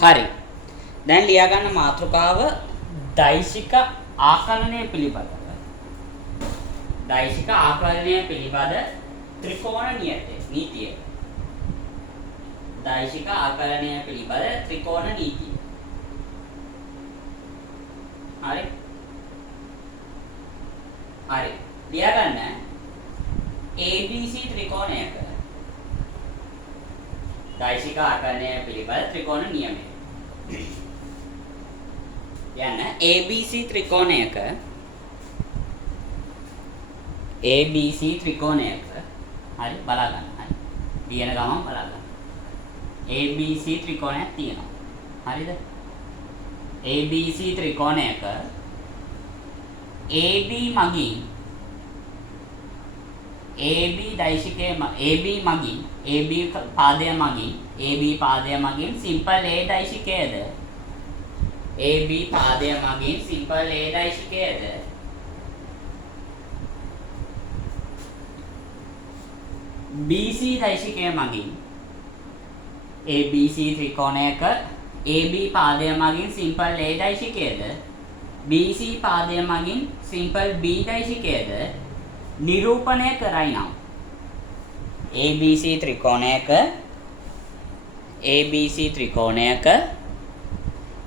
හරි. දැන් ලියා ගන්න මාතෘකාව දෛශික ආකලනය පිළිබඳව. දෛශික ආකලනය පිළිබඳ ත්‍රිකෝණ නීතිය. දෛශික ආකලනය පිළිබඳ ත්‍රිකෝණ නීතිය. හරි. හරි. ලියා ගන්න ABC ත්‍රිකෝණයක දෛශික ආකලනය පිළිබඳ ත්‍රිකෝණ නියමය. යන්න ABC ත්‍රිකෝණයක ABC ත්‍රිකෝණයක හරි බලා ගන්න. හරි. ලියන ගමන් බලා ගන්න. ABC ත්‍රිකෝණයක් තියෙනවා. හරිද? ABC ත්‍රිකෝණයක AB මගින් AB දෛශිකයේ AB මගින් AB පාදය මගින් AB පාදය මගින් සිම්පල් A දෛශිකයේද AB පාදය මගින් සිම්පල් A දෛශිකයේද BC දෛශිකය මගින් ABC ත්‍රිකෝණයක AB පාදය මගින් සිම්පල් A දෛශිකයේද BC පාදය මගින් සිම්පල් B දෛශිකයේද නිරූපණය කරයි නම් ABC ත්‍රිකෝණයක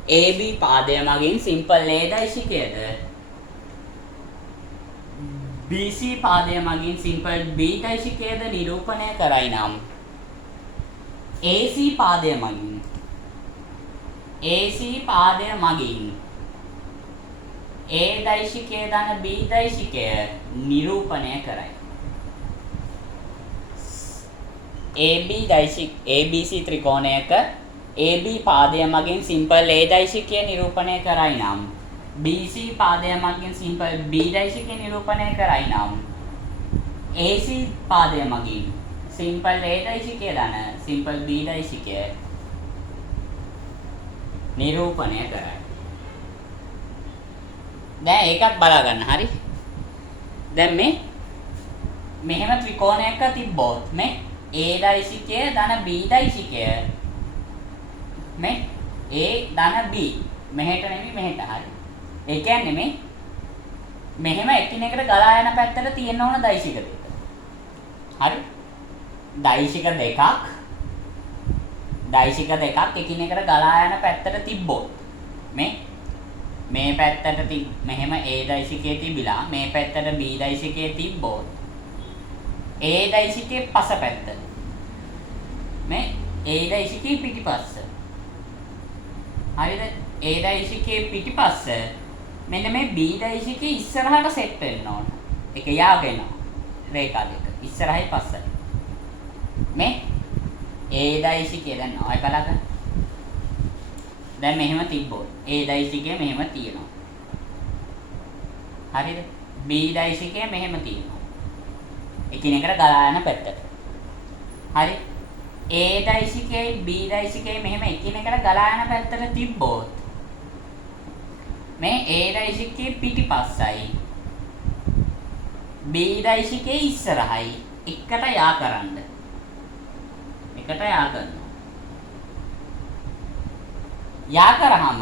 AB පාදය මගින් සිම්පල් A දෛශිකයේද BC පාදය මගින් සිම්පල් B දෛශිකයේද නිරූපණය කරයි නම් AC පාදය මගින් A දෛශිකය දන B දෛශිකය නිරූපණය කරයි. ABC ත්‍රිකෝණයක AB පාදය මගින් සිම්පල් A දෛශිකය නිරූපණය කරයි නම් BC පාදය මගින් සිම්පල් B දෛශිකය නිරූපණය කරයි නම් AC පාදය මගින් සිම්පල් A දෛශිකය දන සිම්පල් B දෛශිකය නිරූපණය කරයි. දැන් ඒකත් බලා ගන්න. හරි. දැන් මෙහෙම ත්‍රිකෝණයක තිබ්බොත් මේ A දෛශිකය ධන B දෛශිකය මේ A ධන B මෙහෙට නෙමෙයි මෙහෙට. හරි. ඒ කියන්නේ මෙහෙම එකිනෙකට ගලා යන පැත්තට තියෙන ඕන දෛශික දෙක. හරි. දෛශික දෙකක් එකිනෙකට ගලා යන පැත්තට තිබ්බොත් මේ පැත්තට මෙහෙම A දෛශිකයේ තිබිලා මේ පැත්තට B දෛශිකයේ තිබ්බොත් A දෛශිකයේ පසපැත්ත මේ A දෛශිකයේ පිටිපස්ස. හරිද? A දෛශිකයේ පිටිපස්ස මෙන්න මේ B දෛශිකයේ ඉස්සරහට සෙට් වෙන්න ඕන. ඒක යාගෙන රේඛා දෙක ඉස්සරහයි පස්සයි. මේ A දෛශිකය දැන් ආයි බලන්න. දැන් මෙහෙම තිබ්බොත් A දෛශිකය මෙහෙම තියෙනවා. හරිද? B දෛශිකය මෙහෙම තියෙනවා. එකිනෙකට ගලා යන පැත්තට. හරි. A දෛශිකයයි B දෛශිකයයි මෙහෙම එකිනෙකට ගලා යන පැත්තට තිබ්බොත් මේ A දෛශිකයේ පිටිපස්සයි B දෛශිකයේ ඉස්සරහයි එකට යා කරන්න. යා කරාම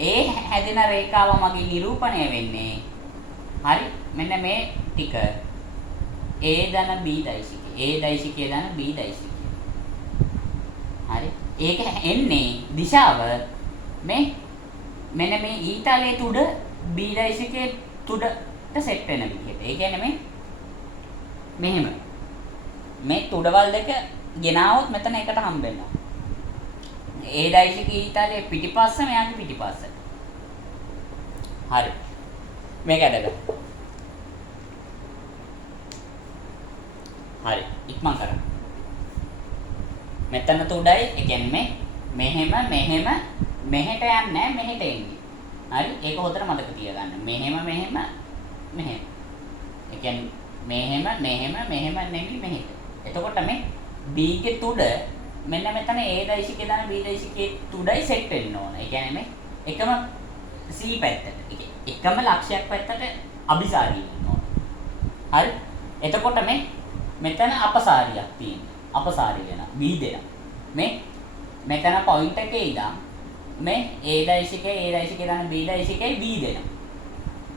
ඒ හැදෙන රේඛාව මගින් නිරූපණය වෙන්නේ හරි මෙන්න මේ ටික A ධන B දෛශිකය A දෛශිකය ධන B දෛශිකය. හරි. ඒක එන්නේ දිශාව මෙන්න මේ ඊතලයේ තුඩ B දෛශිකයේ තුඩට සෙට් වෙන විදිහට. ඒ කියන්නේ මෙහෙම මේ තුඩවල් දෙක ගෙනාවොත් මෙතන එකට හම්බ වෙනවා. A දෛශිකයේ ඊතලයේ පිටිපස්ස මෙයාගේ පිටිපස්ස. හරි. මේක ඇදගන්න. හරි. ඉක්මන් කරන්න. මෙතන තුඩයි ඒ කියන්නේ මෙහෙම මෙහෙට යන්නේ මෙහෙට එන්නේ. හරි. ඒක හොඳට මතක තියාගන්න. මෙහෙම. ඒ කියන්නේ මෙහෙම නෙමෙයි මෙහෙට. එතකොට මේ B ගේ තුඩ මෙන්න මෙතන A දෛශිකය දන B දෛශිකයේ තුඩයි සෙට් වෙන්න ඕන. ඒ කියන්නේ එකම C පැත්තට. එකම ලක්ෂයක් පැත්තට අභිසාරී වෙන්න ඕන. හරි. එතකොට මෙතන අපසාරියක් තියෙනවා. අපසාරී වෙනවා. B දෙනවා. මෙතන පොයින්ට් එකේ ඉඳන් මේ A දෛශිකය දාන B දෛශිකයයි B දෙනවා.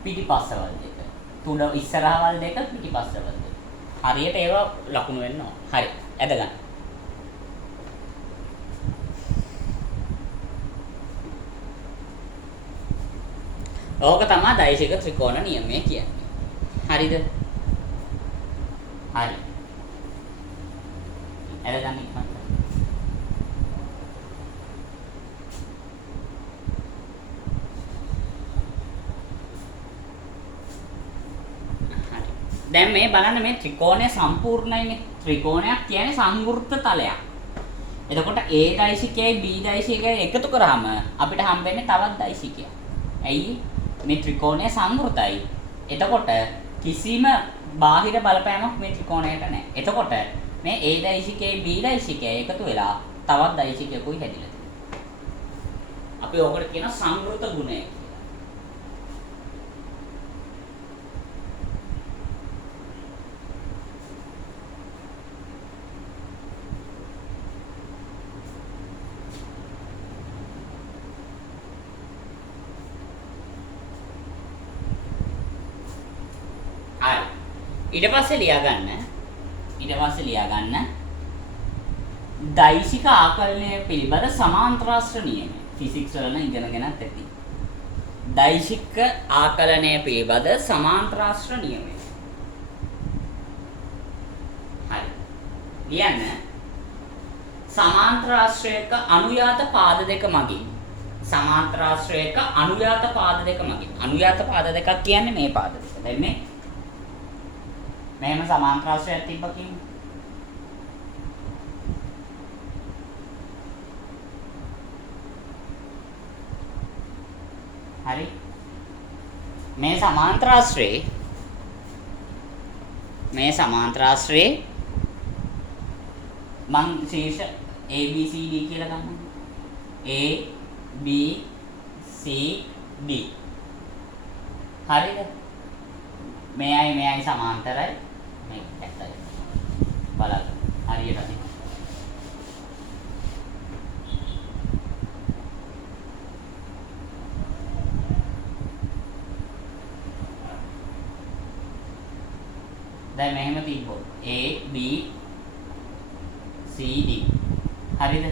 පිටිපස්සවල් දෙක. තුඩ ඉස්සරහවල් දෙක පිටිපස්සවල් දෙක. හරියට ඒවා ලකුණු වෙන්න ඕන. හරි. ඇද ගන්න. ඕක තමයි දෛශික ත්‍රිකෝණ නියමය කියන්නේ. හරිද? හරි. ඇද ගන්න ඉක්මනට. දැන් මේ බලන්න මේ ත්‍රිකෝණය සම්පූර්ණයිනේ. ත්‍රිකෝණයක් කියන්නේ සංවෘත තලයක්. එතකොට A දෛශිකයයි B දෛශිකයයි එකතු කරාම අපිට හම්බෙන්නේ තවත් දෛශිකයක්. ඇයි? මේ ත්‍රිකෝණය සංවෘතයි. එතකොට කිසිම බාහිර බලපෑමක් මේ ත්‍රිකෝණයට නැහැ. එතකොට මේ A දෛශිකයයි B දෛශිකයයි එකතු වෙලා තවත් දෛශිකයකුයි හැදිලා තියෙනවා. අපි ඕකට කියන සංවෘත ගුණය. ඊට පස්සේ ලියා ගන්න දෛශික ආකලනය පිළිබඳ සමාන්තරාශ්‍ර නියමය. ෆිසික්ස් වල ඉගෙනගෙනත් ඇති. දෛශික ආකලනය පිළිබඳ සමාන්තරාශ්‍ර නියමය. හරි. ලියන්න. සමාන්තරාශ්‍රයක අනුයාත පාද දෙක මගින්. සමාන්තරාශ්‍රයක අනුයාත පාද දෙක මගින්. අනුයාත පාද දෙකක් කියන්නේ මේ පාද දෙක. දැන් මේ මෙහෙම සමාන්තරාශ්‍රයක් තිබ්බ කියමු. හරි. මේ සමාන්තරාශ්‍රේ මං ශීර්ෂ A B C D කියලා ගන්නවා. A B C D. හරිද? මෙයයි සමාන්තරයි. මේක ඇත්තයි. බලන්න. හරියට හරි. දැන් මෙහෙම තිබ්බොත් A B C D. හරිද?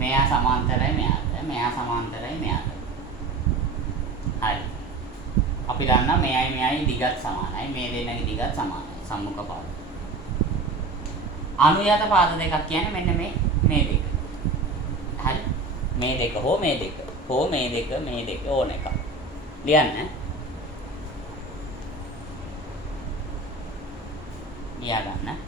මෙයා සමාන්තරයි මෙයාට. මෙයා සමාන්තරයි මෙයාට. හරි. අපි දන්නා මෙයයි දිගත් සමානයි. මේ දෙන්නගේ දිගත් සමානයි. සම්මුඛ පාද. අනුයාත පාද දෙකක් කියන්නේ මෙන්න මේ දෙක. හරි. මේ දෙක හෝ මේ දෙක. හෝ මේ දෙක ඕන එක. ලියන්න. ලියා ගන්න.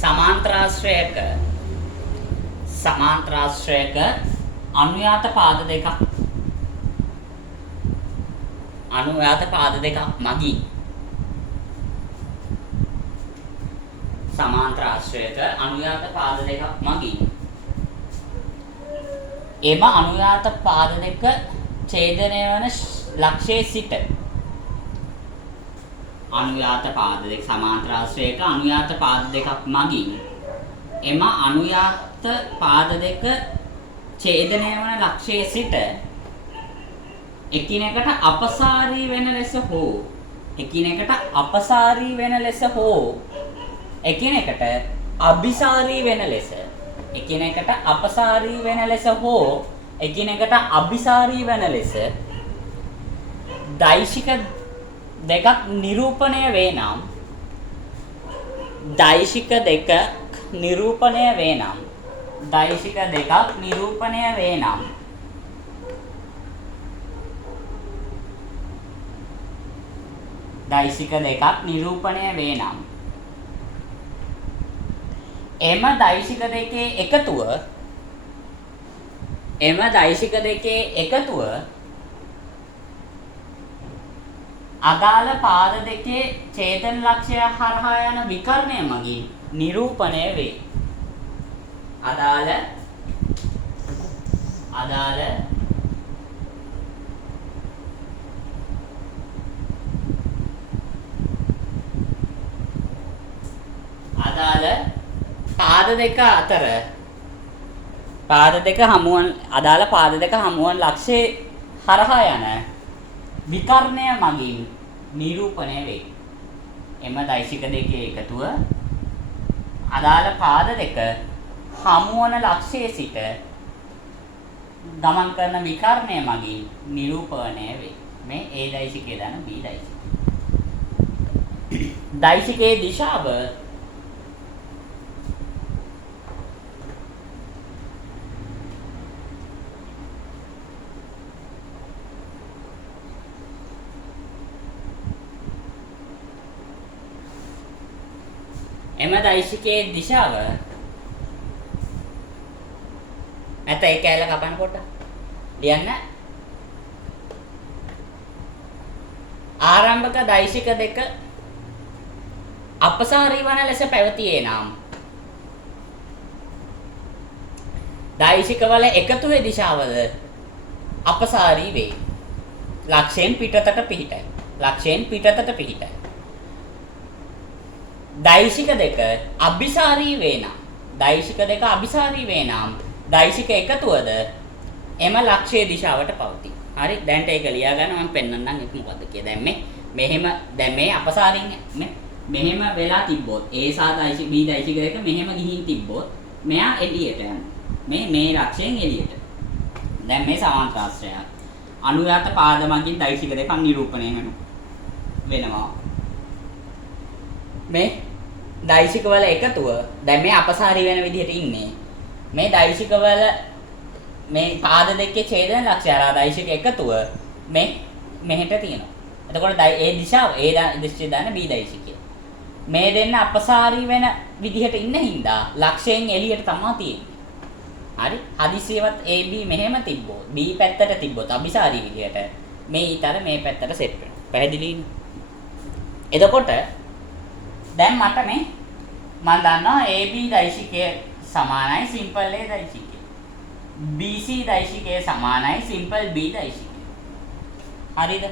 සමාන්තරාශ්‍රයක අනුයාත පාද දෙකක් මගින් සමාන්තරාශ්‍රයක අනුයාත පාද දෙකක් මගින් එම අනුයාත පාද දෙක ඡේදනය වන ලක්ෂයේ සිට අනුයාත පාද දෙක සමාන්තරාශ්‍රයක අනුයාත පාද දෙකක් මගින් එම අනුයාත පාද දෙක ඡේදනය වන ලක්ෂයේ සිට එකිනෙකට අපසාරී වෙන ලෙස හෝ එකිනෙකට අபிසාරී වෙන ලෙස දෛශික දෙකක් නිරූපණය වේ නම් දෛශික දෙකක් නිරූපණය වේ නම් එම දෛශික දෙකේ එකතුව අදාළ පාද දෙකේ ඡේදන ලක්ෂය හරහා යන විකර්ණය මගින් නිරූපණය වේ. අදාළ දෙක අතර පාද දෙක හමුවන් අදාළ පාද දෙක හමුවන් ලක්ෂයේ හරහා යන විකර්ණය මගින් නිරූපණය වේ. එම දෛශික දෙකේ එකතුව අදාළ පාද දෙක හමුවන ලක්ෂයේ සිට ගමන් කරන විකර්ණය මගින් නිරූපණය වේ. මේ A දෛශිකයේ දාන B දෛශිකය. දෛශිකයේ දිශාව එම දෛශිකයේ දිශාව ඇත ඒ කැලේ කපන්න පොඩ්ඩක් ලියන්න. ආරම්භක දෛශික දෙක අපසාරී වන ලෙස පැවතියේ නම් දෛශිකවල එකතුවේ දිශාවද අපසාරී වේ. ලක්ෂයෙන් පිටතට පිහිටයි. ලක්ෂයෙන් පිටතට පිහිටයි. දෛශික දෙක අභිසාරී වේ නම් දෛශික දෙක අභිසාරී වේ නම් දෛශික එකතුවද එම ලක්ෂයේ දිශාවට පවතී. හරි දැන්ට ඒක ලියා ගන්න මම පෙන්නන්නම් ඒක මොකද්ද කියලා. දැන් මේ අපසාරින් මෙහෙම වෙලා තිබ්බොත් A සහ දෛශික B දෛශික දෙක මෙහෙම ගිහින් තිබ්බොත් මෙයා එළියට යනවා. මේ ලක්ෂයෙන් එළියට. දැන් මේ සමාන්තරාශ්‍රය. අනුයාත පාද මගින් දෛශික දෙක නිරූපණය වෙනවා. මේ දෛශික වල එකතුව දැන් මේ අපසාරී වෙන විදිහට ඉන්නේ. මේ දෛශික වල මේ පාද දෙකේ ඡේදන ලක්ෂය ආ දෛශික එකතුව මේ මෙහෙට තියෙනවා. එතකොට ඒ දිශාව දිශාව දාන B දෛශිකය. මේ දෙන්න අපසාරී වෙන විදිහට ඉන්න හින්දා ලක්ෂයෙන් එළියට තමයි තියෙන්නේ. හරි? හදිසියවත් AB මෙහෙම තිබ්බොත් B පැත්තට තිබ්බොත් අபிසාරී විදිහට මේ ඊතර මේ පැත්තට සෙට් වෙනවා. පැහැදිලිද? එතකොට දැන් මට මේ මම දන්නවා AB දෛශිකය සමානයි සිම්පල් A දෛශිකය. BC දෛශිකය සමානයි සිම්පල් B දෛශිකය. හරිද?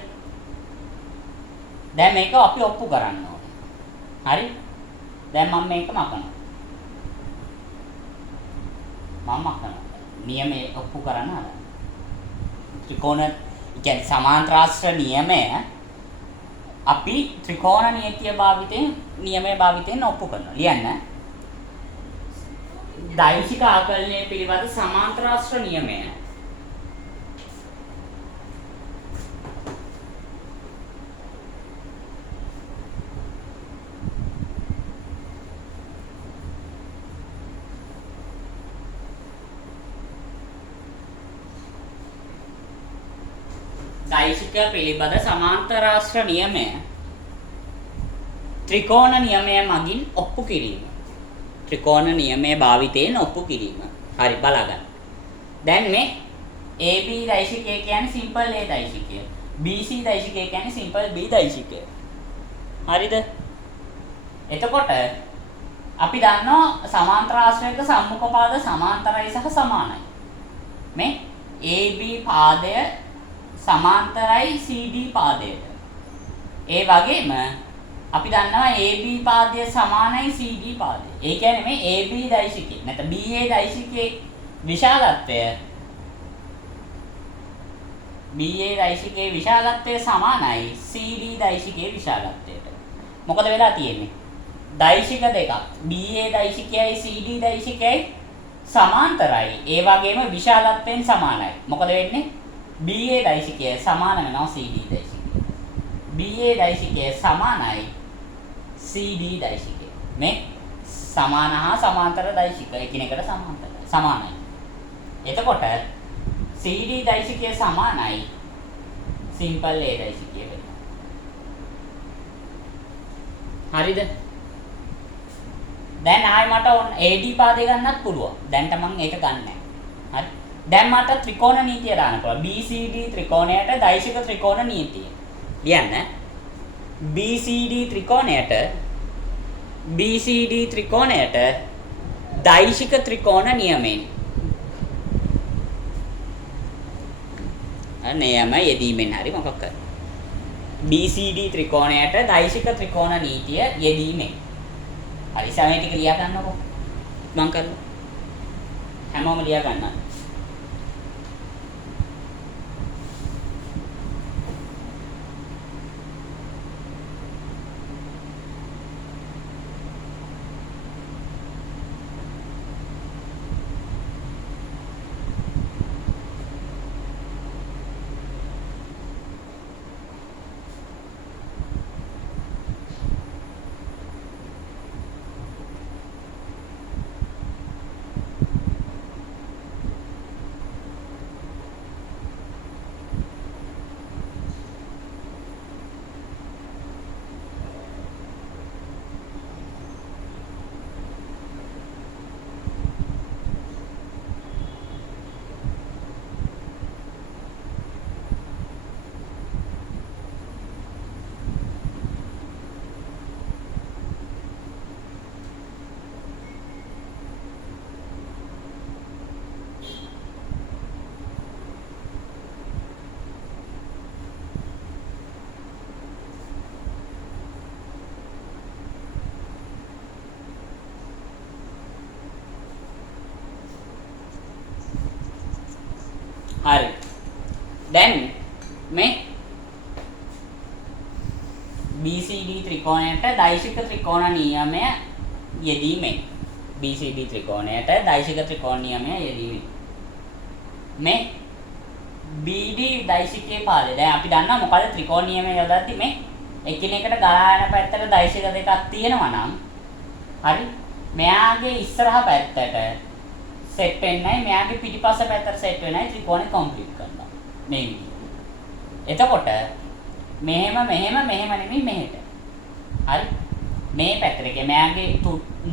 දැන් මේක අපි ඔප්පු කරන්න ඕනේ. හරි? දැන් මම මේක මකනවා. නියමයේ ඔප්පු කරන්න හදන්න. ත්‍රිකෝණ කියන්නේ සමාන්තරාශ්‍ර නියමය අපි ත්‍රිකෝණ නියතිය භාවිතයෙන් නියමයේ භාවිතයෙන් ඔප්පු කරනවා. ලියන්න. දෛශික ආකලනය පිළිබඳ සමාන්තරාශ්‍ර නියමය. දෛශික පිළිබඳ සමාන්තරාශ්‍ර නියමය ත්‍රිකෝණ නියමය මගින් ඔප්පු කිරීම. ත්‍රිකෝණ නියමයේ භාවිතයෙන් ඔප්පු කිරීම. හරි බලගන්න. දැන් මේ AB දෛශිකය කියන්නේ සිම්පල් A දෛශිකය. BC දෛශිකය කියන්නේ සිම්පල් B දෛශිකය. හරිද? එතකොට අපි දන්නවා සමාන්තරාශ්‍රයක සම්මුඛ පාද සමාන්තරයි සහ සමානයි. මේ AB පාදය සමාන්තරයි CD පාදයට. ඒ වගේම අපි දන්නවා AB පාදය සමානයි CD පාදය. ඒ කියන්නේ මේ AB දෛශිකේ නැත්නම් BA දෛශිකේ විශාලත්වය BA දෛශිකේ විශාලත්වය සමානයි CD දෛශිකේ විශාලත්වයට. මොකද වෙලා තියෙන්නේ? දෛශික දෙකක් BA දෛශිකයයි CD දෛශිකයයි සමාන්තරයි. ඒ වගේම විශාලත්වයෙන් සමානයි. මොකද වෙන්නේ? BA දෛශිකය සමාන වෙනවා CD දෛශිකය. BA දෛශිකය සමානයි CD දෛශිකය. මේ සමාන හා සමාන්තර දෛශික එකිනෙකට සමානයි. එතකොට CD දෛශිකය සමානයි සිම්පල් A දෛශිකය වෙනවා. හරිද? දැන් ආයෙ මට AD පාදේ ගන්නත් පුළුවන්. දැන්ට මම ඒක ගන්නෑ. හරි. දැන් මට ත්‍රිකෝණ නීතිය දාන්න පුළුවන්. BCD ත්‍රිකෝණයට දෛශික ත්‍රිකෝණ නීතිය. ලියන්න. BCD ත්‍රිකෝණයට දෛශික ත්‍රිකෝණ නියමයෙන්. නියම යෙදීමෙන් හරි මොකක් කර. BCD ත්‍රිකෝණයට දෛශික ත්‍රිකෝණ නීතිය යෙදීමෙන්. හරි සමය ටික ලියා ගන්නකො. ඉක්මන් කරලා හැමෝම ලියා ගන්න. හරි. දැන් මේ BCD ත්‍රිකෝණයට දෛශික ත්‍රිකෝණ නියමය යෙදීමෙන් BCD ත්‍රිකෝණයට දෛශික ත්‍රිකෝණ නියමය යෙදීමෙන් මේ BD දෛශිකයේ පාදේ. දැන් අපි දන්නවා මොකද ත්‍රිකෝණ නියමය යොදද්දි මේ එකිනෙකට ගලා යන පැත්තට දෛශික දෙකක් තියෙනවා නම් හරි මෙයාගේ ඉස්සරහා පැත්තට सेट වෙන්නයි මෙයාගේ පිටිපස්ස පැත්තට සෙට් වෙන්නයි ත්‍රිකෝණය කම්ප්ලීට් කරනවා මේ විදිහට. එතකොට මෙහෙම නෙමෙයි මෙහෙට. හරි මේ පැත්තට මෙයාගේ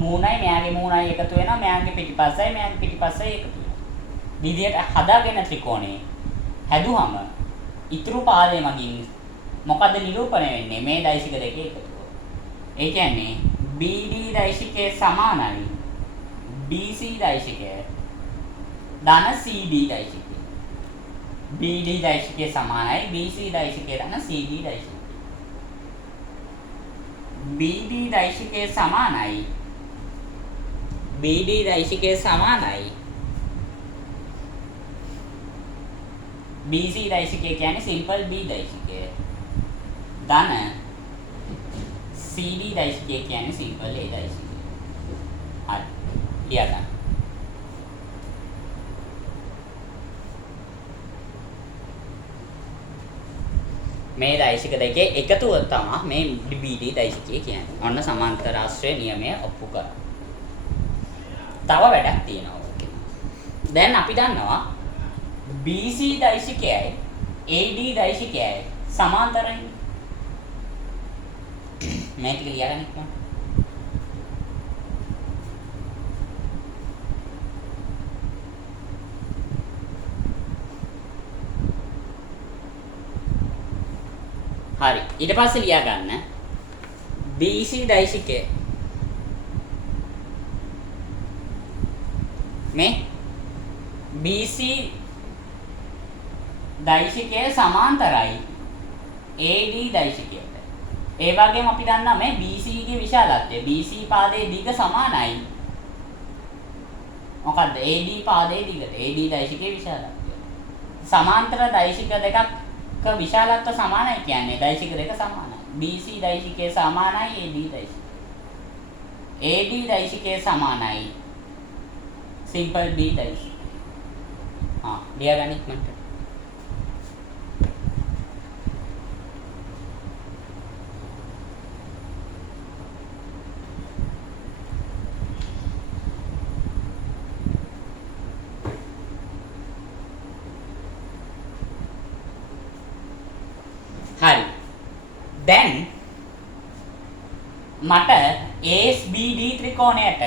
මූණයි එකතු වෙනවා මෙයාගේ පිටිපස්සයි එකතු වෙනවා. විදිහට හදාගෙන ත්‍රිකෝණේ හැදුවම ඉතුරු පාදේ මගින් මොකද නිරූපණය වෙන්නේ මේ දෛශික දෙකේ එකතුව. ඒ කියන්නේ BD දෛශිකයේ සමානයි BC දෛශිකය ධන CD දෛශිකය. BD දෛශිකයේ සමානයි BC දෛශිකය ධන CD දෛශිකය. BD දෛශිකයේ සමානයි BD දෛශිකයේ සමානයි BC දෛශිකය කියන්නේ සිම්පල් B දෛශිකය. ධන CD දෛශිකය කියන්නේ සිම්පල් A දෛශිකය. හරි. ලියා ගන්න. මේ දෛශික දෙකේ එකතුව තමයි මේ BD දෛශිකය කියන්නේ. ඔන්න සමාන්තර ආශ්‍රය නියමය ඔප්පු කරා. තව වැඩක් තියෙනවා ඕකේ. දැන් අපි දන්නවා BC දෛශිකයයි AD දෛශිකයයි සමාන්තරයි. මේක ලියා ගන්න ඉක්මනට. හරි ඊට පස්සේ ලියා ගන්න BC දෛශිකය මේ BC දෛශිකය සමාන්තරයි AD දෛශිකයට. ඒ වගේම අපි දන්නා මේ BC ගේ විශාලත්වය BC පාදයේ දිග සමානයි මොකද්ද AD පාදයේ දිගට AD දෛශිකයේ විශාලත්වය. සමාන්තර දෛශික දෙකක් විශාලත්ව සමානයි කියන්නේ දෛශික දෙක සමානයි. BC දෛශිකයේ සමානයි AD දෛශිකය. AD දෛශිකයේ සමානයි සිම්පල් B දෛශිකය. ලියා ගන්න ඉක්මනට. හරි. දැන් මට ABD ත්‍රිකෝණයට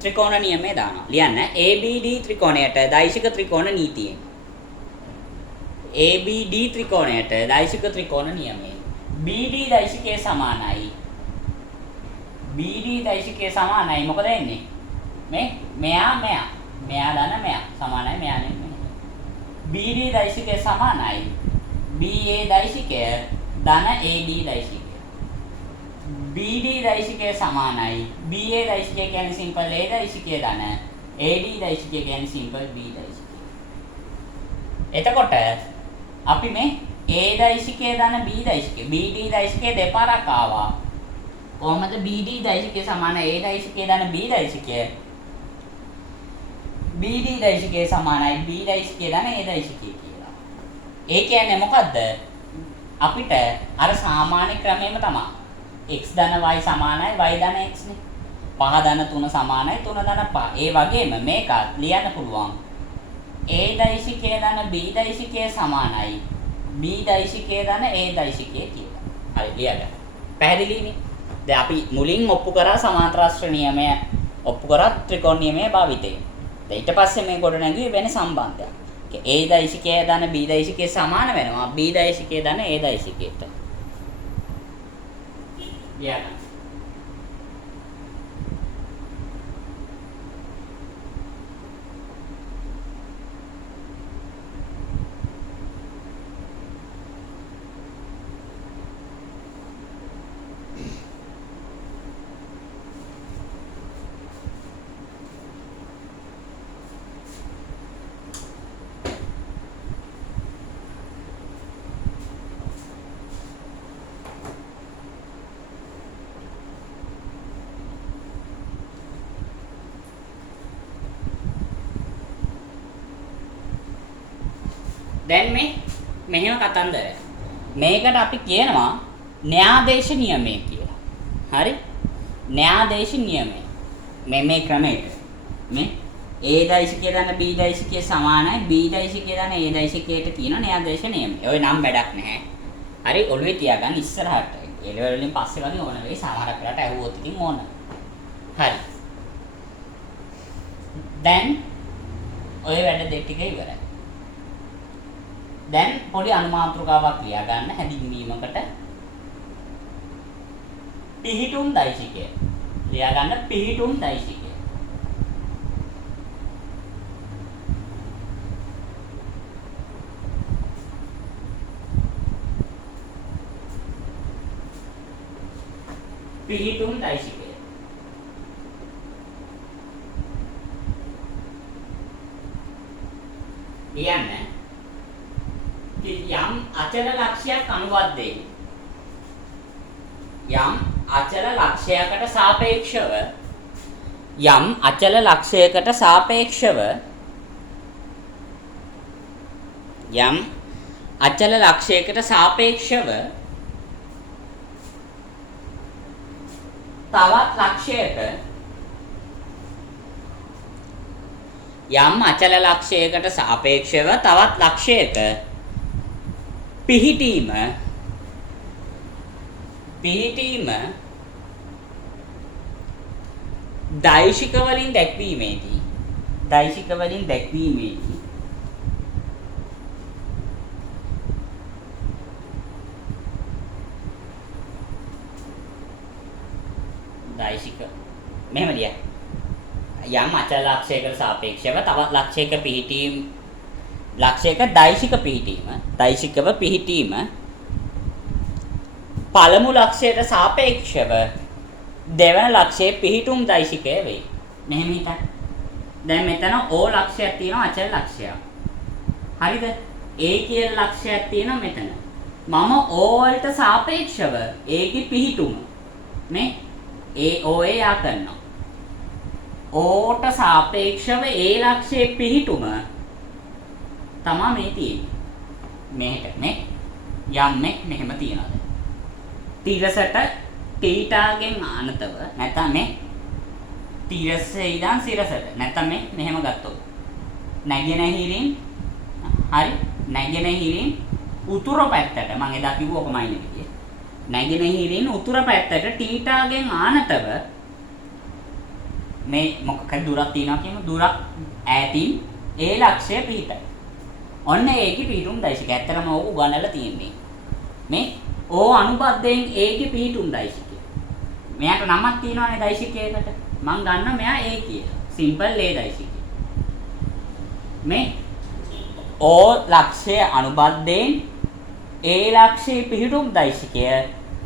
ත්‍රිකෝණ නියමය දානවා. ලියන්න ABD ත්‍රිකෝණයට දෛශික ත්‍රිකෝණ නීතිය. ABD ත්‍රිකෝණයට දෛශික ත්‍රිකෝණ නියමය. BD දෛශිකයේ සමානයි. BD දෛශිකයේ සමානයි මොකද වෙන්නේ? මෙයා දන්න මෙයා සමානයි මෙයා නෙමෙයි. BD දෛශිකයේ සමානයි BA දෛශිකය ධන AD දෛශිකය. BD දෛශිකය සමානයි BA දෛශිකය කියන්නේ සිම්පල් A දෛශිකය ධන AD දෛශිකය කියන්නේ සිම්පල් B දෛශිකය. එතකොට අපි මේ A දෛශිකය ධන B දෛශිකය BD දෛශිකය දෙපාරක් ආවා. කොහොමද BD දෛශිකය සමාන A දෛශිකය ධන B දෛශිකය BD දෛශිකය සමානයි B දෛශිකය ධන A දෛශිකය කියලා. ඒ කියන්නේ මොකද්ද? අපිට අර සාමාන්‍ය ක්‍රමයේම තමයි x ධන y සමානයි y ධන x නේ. 5 ධන 3 සමානයි 3 ධන 5. ඒ වගේම මේක ලියන්න පුළුවන්. A දෛශිකය ධන B දෛශිකය සමානයි B දෛශිකය ධන A දෛශිකය කියලා. හරි ලියන්න. පැහැදිලිනේ? දැන් අපි මුලින් ඔප්පු කරා සමාන්තරාශ්‍ර නියමය ඔප්පු කරා ත්‍රිකෝණ නියමය භාවිතයෙන්. දැන් ඊට පස්සේ මේ ගොඩ නැගුවේ වෙන සම්බන්ධයක්. A දෛශිකය ධන B දෛශිකය සමාන වෙනවා B දෛශිකය ධන A දෛශිකයට. ලියන්න. දැන් මෙහෙම කතන්දරය. මේකට අපි කියනවා න්‍යාදේශ නියමය කියලා. හරි? න්‍යාදේශ නියමය. මේ ක්‍රමයට. මේ A දෛශිකය ධන B දෛශිකය සමානයි B දෛශිකය ධන A දෛශිකයට කියන න්‍යාදේශ නියමය. ඔය නම් වැඩක් නැහැ. හරි ඔළුවේ තියාගන්න ඉස්සරහට. එළවල වලින් පස්සේ වගේ ඕන වෙයි සමහරක් වෙලාවට ඇහුවොත් ඉතින් ඕන. හරි. දැන් ඔය වැඩ දෙක ටික ඉවරයි. දැන් පොඩි අනුමාත්‍රකාවක් ලියා ගන්න හැඳින්වීමකට පිහිටුම් දෛශිකය. ලියා ගන්න පිහිටුම් දෛශිකය. පිහිටුම් දෛශිකය. ලියන්න යම් අචල ලක්ෂයක් අනුබද්ධයෙන් යම් අචල ලක්ෂයකට සාපේක්ෂව යම් අචල ලක්ෂයකට සාපේක්ෂව යම් අචල ලක්ෂයකට සාපේක්ෂව තවත් ලක්ෂයක යම් අචල ලක්ෂයකට සාපේක්ෂව තවත් ලක්ෂයක පිහිටීම දෛශික වලින් දැක්වීමේදී දෛශික මෙහෙම ලියන්න. යම් අචල ලක්ෂයකට සාපේක්ෂව තවත් ලක්ෂයක පිහිටීම ලක්ෂයක දෛශිකව පිහිටීම පළමු ලක්ෂයට සාපේක්ෂව දෙවන ලක්ෂයේ පිහිටුම් දෛශිකය වේ. මෙහෙම හිතන්න. දැන් මෙතන O ලක්ෂයක් තියෙනවා අචල ලක්ෂයක්. හරිද? A කියන ලක්ෂයක් තියෙනවා මෙතන. මම O වලට සාපේක්ෂව A ගේ පිහිටුම මේ O යා කරනවා. O ට සාපේක්ෂව A ලක්ෂයේ පිහිටුම තමා මේ තියෙන්නේ. මේකට මේ යම්ෙක් මෙහෙම තියනවාද? තිරසට තීටාගෙන් අනතව නැත්නම් මේ තිරසේ ඉඳන් සිරසට නැත්නම් මේ මෙහෙම ගත්තොත් නැගෙනහිරින් හරි නැගෙනහිරින් උතුර පැත්තට මම එදා කිව්ව ඔකමයි නෙවෙයි. නැගෙනහිරින් උතුර පැත්තට තීටාගෙන් ආනතව මේ මොකක් හරි දුරක් තියෙනවා කියමු. දුරක් ඈතින් ඒ ලක්ෂය පිහිටයි. ඔන්න ඒකේ පිහිටුම් දෛශිකය. ඇත්තටම ඕක උගන්වලා තියෙන්නේ. මේ O අනුබද්ධයෙන් ඒකේ පිහිටුම් දෛශිකය. මෙයාට නමක් තියෙනවානේ දෛශිකයකට. මම ගන්න මෙයා A කියලා. Simple A දෛශිකය. මේ O ලක්ෂය අනුබද්ධයෙන් A ලක්ෂයේ පිහිටුම් දෛශිකය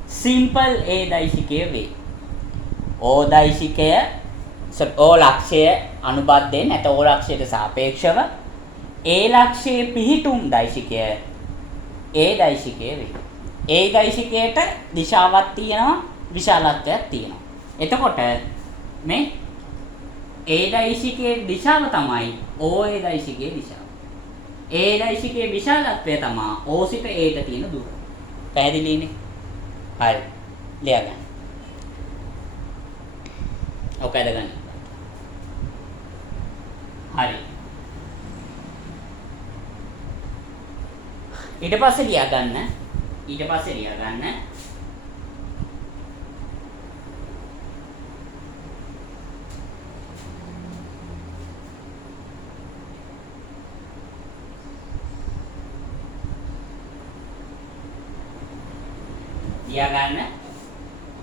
සිම්පල් A දෛශිකය වේ. O දෛශිකය O ලක්ෂය අනුබද්ධයෙන් නැත O ලක්ෂයට සාපේක්ෂව A ලක්ෂයේ පිහිටුම් දෛශිකය A දෛශිකය වේ. A දෛශිකයට දිශාවක් තියෙනවා විශාලත්වයක් තියෙනවා. එතකොට මේ A දෛශිකයේ දිශාව තමයි OA දෛශිකයේ දිශාව. A දෛශිකයේ විශාලත්වය තමයි O සිට Aට තියෙන දුර. පැහැදිලිනේ? හරි. ලියා ගන්න. ඔක ඇද ගන්න. හරි. ඊට පස්සේ ලියා ගන්න.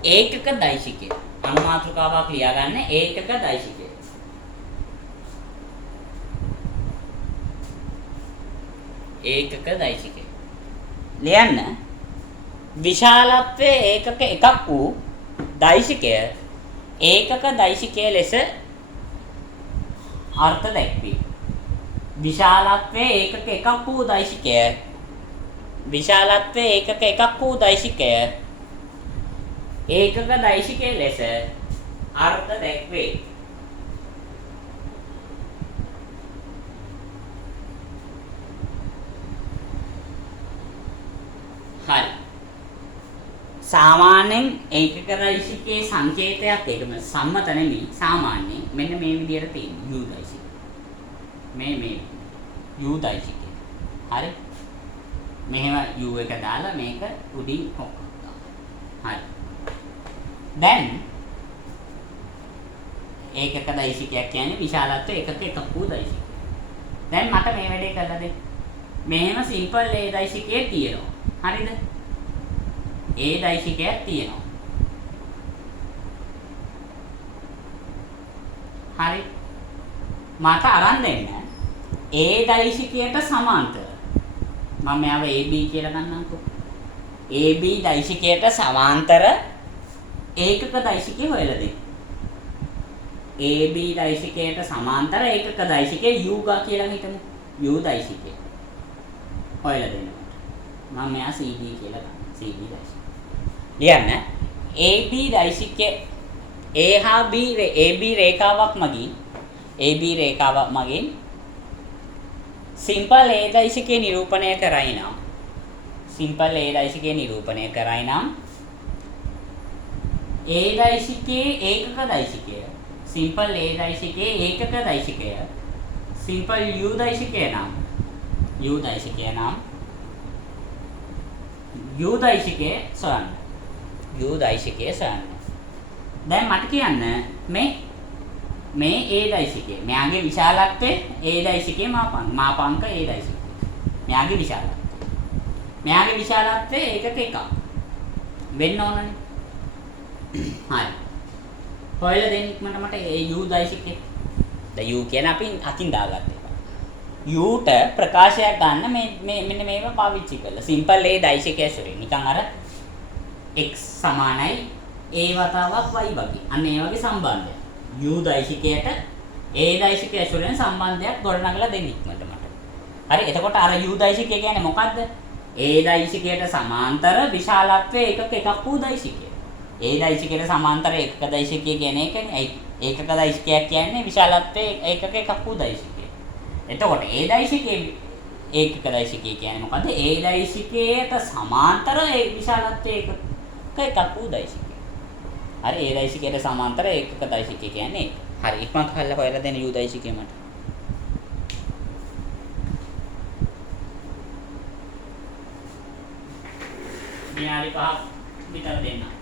ඒකක දෛශිකය. අනුමාත්‍රකාවක් ලියා ගන්න ඒකක දෛශිකය. ඒකක දෛශිකය. ලියන්න විශාලත්වයේ ඒකක එකක් වූ දෛශිකය ඒකක දෛශිකය ලෙස අර්ථ දැක්වේ. විශාලත්වයේ ඒකක එකක් වූ දෛශිකය ඒකක දෛශිකය ලෙස අර්ථ දැක්වේ. හරි. සාමාන්‍යයෙන් ඒකක දෛශිකයේ සංකේතයක් ඒකම සම්මත නෙමෙයි සාමාන්‍යයෙන් මෙන්න මේ විදිහට තියෙන U දෛශිකය. මේ U දෛශිකය. හරි. මෙහෙම U එක දාලා මේක උඩින් ඔක්කොම. හරි. දැන් ඒකක දෛශිකයක් කියන්නේ විශාලත්වය ඒකක එකක් වූ දෛශිකය. දැන් මට මේ වැඩේ කරලා දෙන්න. මෙහෙම සිම්පල් A දෛශිකයේ තියෙනවා. හරිද? A දෛශිකයක් තියෙනවා. හරි. මට අරන් දෙන්න A දෛශිකයට සමාන්තර. මම මෙයාව AB කියලා ගන්නම්කෝ. AB දෛශිකයට සමාන්තර ඒකක දෛශිකය හොයලා දෙන්න. AB දෛශිකයට සමාන්තර ඒකක දෛශිකය U ගා කියලා හිතමු. U දෛශිකය හොයලා දෙන්න. මම මෙයා CD කියලා ගන්න. CD දෛශිකය. ලියන්න. AB දෛශිකය A හා B AB රේඛාවක් මගින් සිම්පල් A දෛශිකය නිරූපණය කරයි නම් A දෛශිකයේ ඒකක දෛශිකය සිම්පල් A දෛශිකයේ ඒකක දෛශිකය සිම්පල් U දෛශිකය නම් U දෛශිකය සොයන්න. දැන් මට කියන්න මේ A දෛශිකය. මෙයාගේ විශාලත්වය A දෛශිකයේ මාපාංක A දෛශිකය. මෙයාගේ විශාලත්වය ඒකක එකක්. වෙන්න ඕනනේ. හරි. හොයලා දෙන්න මට U දෛශිකය. දැන් U කියන අපි අතින් දාගත්තා. Uට ප්‍රකාශයක් ගන්න මෙන්න මේව පාවිච්චි කරලා සිම්පල් A දෛශිකය ඇසුරේ නිකන් අර x සමානයි A වතාවක් y වගේ. අන්න ඒ වගේ සම්බන්ධයක්. U දෛශිකයට A දෛශිකය ඇසුරෙන් සම්බන්ධයක් ගොඩනගලා දෙන්න ඉක්මනට මට. හරි. එතකොට අර U දෛශිකය කියන්නේ මොකද්ද? A දෛශිකයට සමාන්තර විශාලත්වයේ ඒකක එකක් වූ දෛශිකය. A දෛශිකයට සමාන්තර ඒකක දෛශිකය කියන එකනේ ඒකක දෛශිකයක් කියන්නේ විශාලත්වයේ ඒකක එකක් වූ දෛශිකය. එතකොට A දෛශිකයේ ඒකක දෛශිකය කියන්නේ මොකද්ද? A දෛශිකයට සමාන්තර ඒ විශාලත්වයේ එකක වූ දෛශිකය. හරි. A දෛශිකයට සමාන්තර ඒකක දෛශිකය කියන්නේ ඒක. හරි. ඉක්මනට හොයලා දෙන්න U දෛශිකය මට. විනාඩි 5ක් විතර දෙන්න.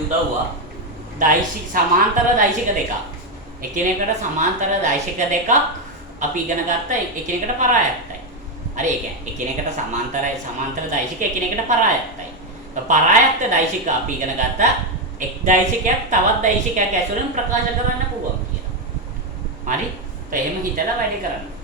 පොඩි උදව්වක්. දෛශික සමාන්තර දෛශික දෙකක්. එකිනෙකට සමාන්තර දෛශික දෙකක් අපි ඉගෙන ගත්ත එකිනෙකට පරායත්තයි. හරි ඒ කියන්නේ එකිනෙකට සමාන්තර දෛශික එකිනෙකට පරායත්තයි. පරායත්ත දෛශික අපි ඉගෙන ගත්ත එක් දෛශිකයක් තවත් දෛශිකයක් ඇසුරෙන් ප්‍රකාශ කරන්න පුළුවන් කියලා. හරි? එහෙම හිතලා වැඩි කරන්න.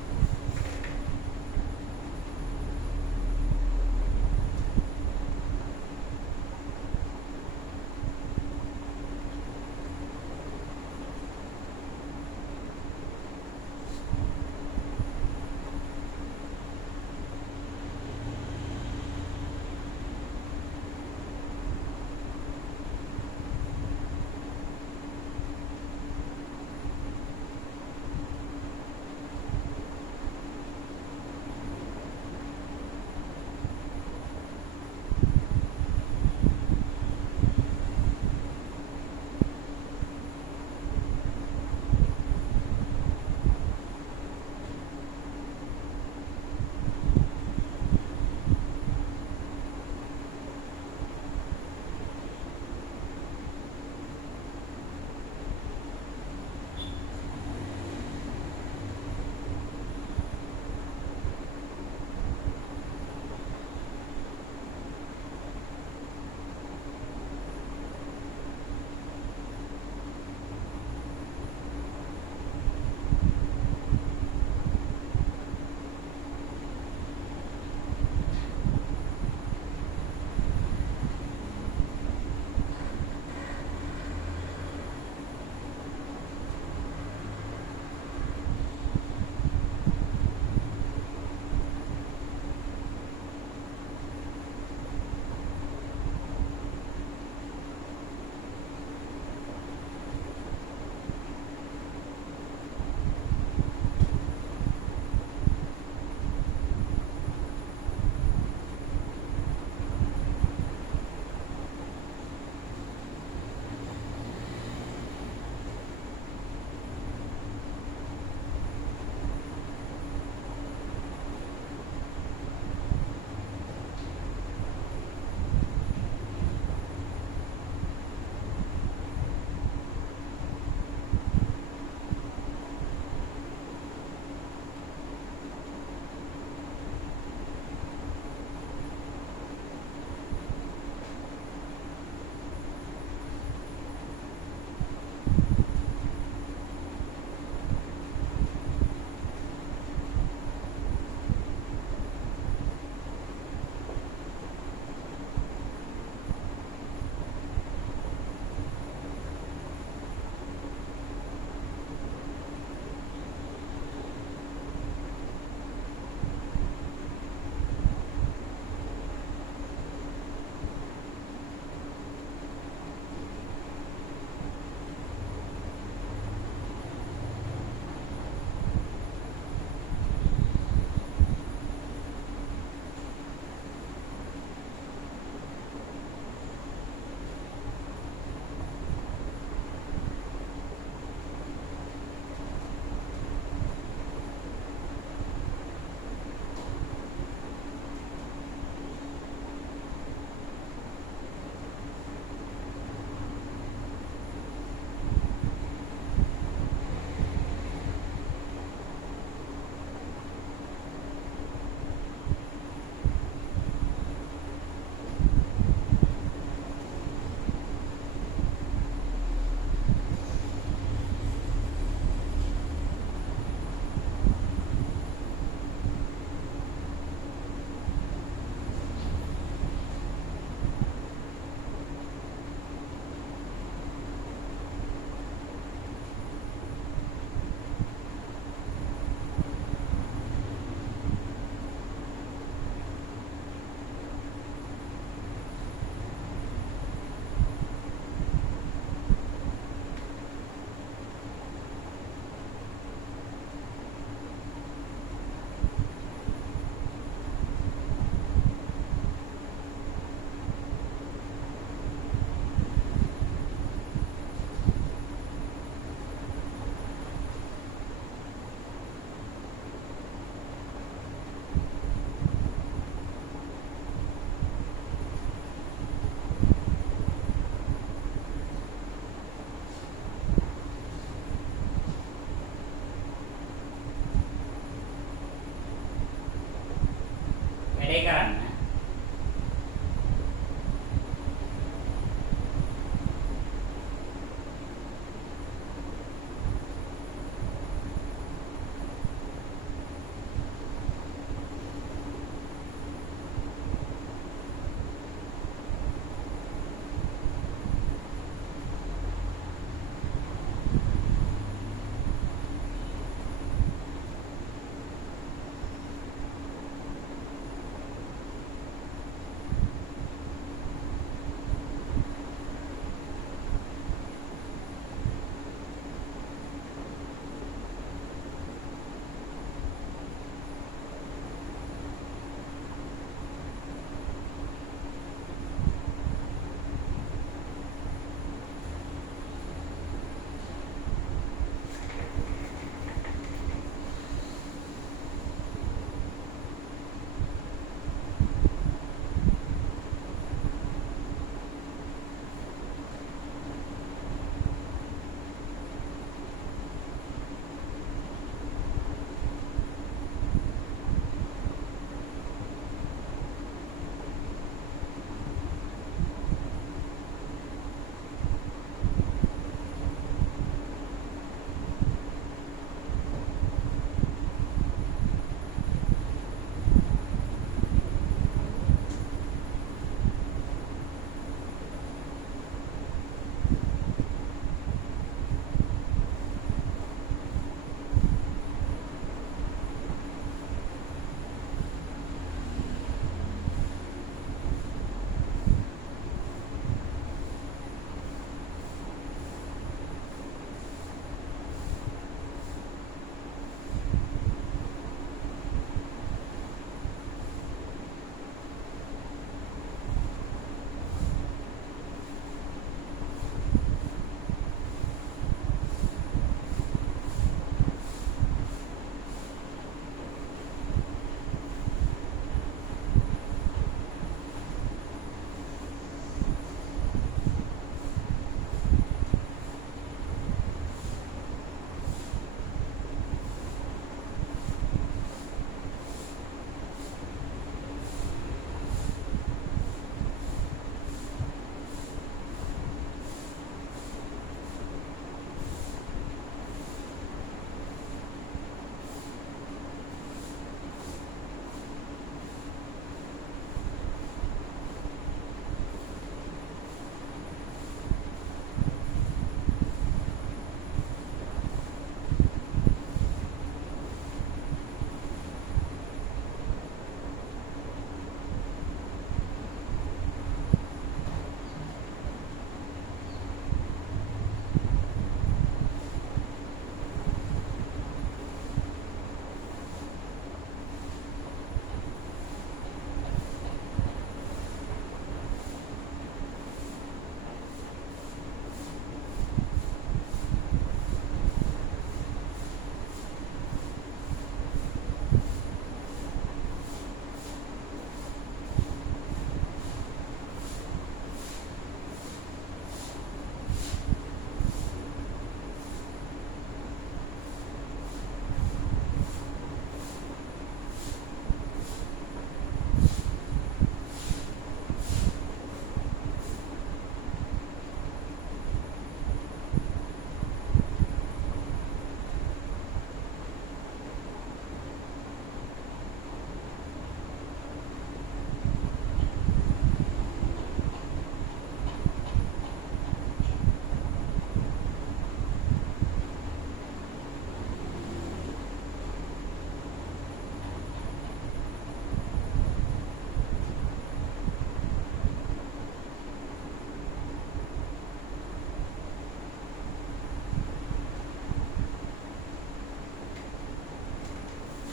වැඩේ කරන්න.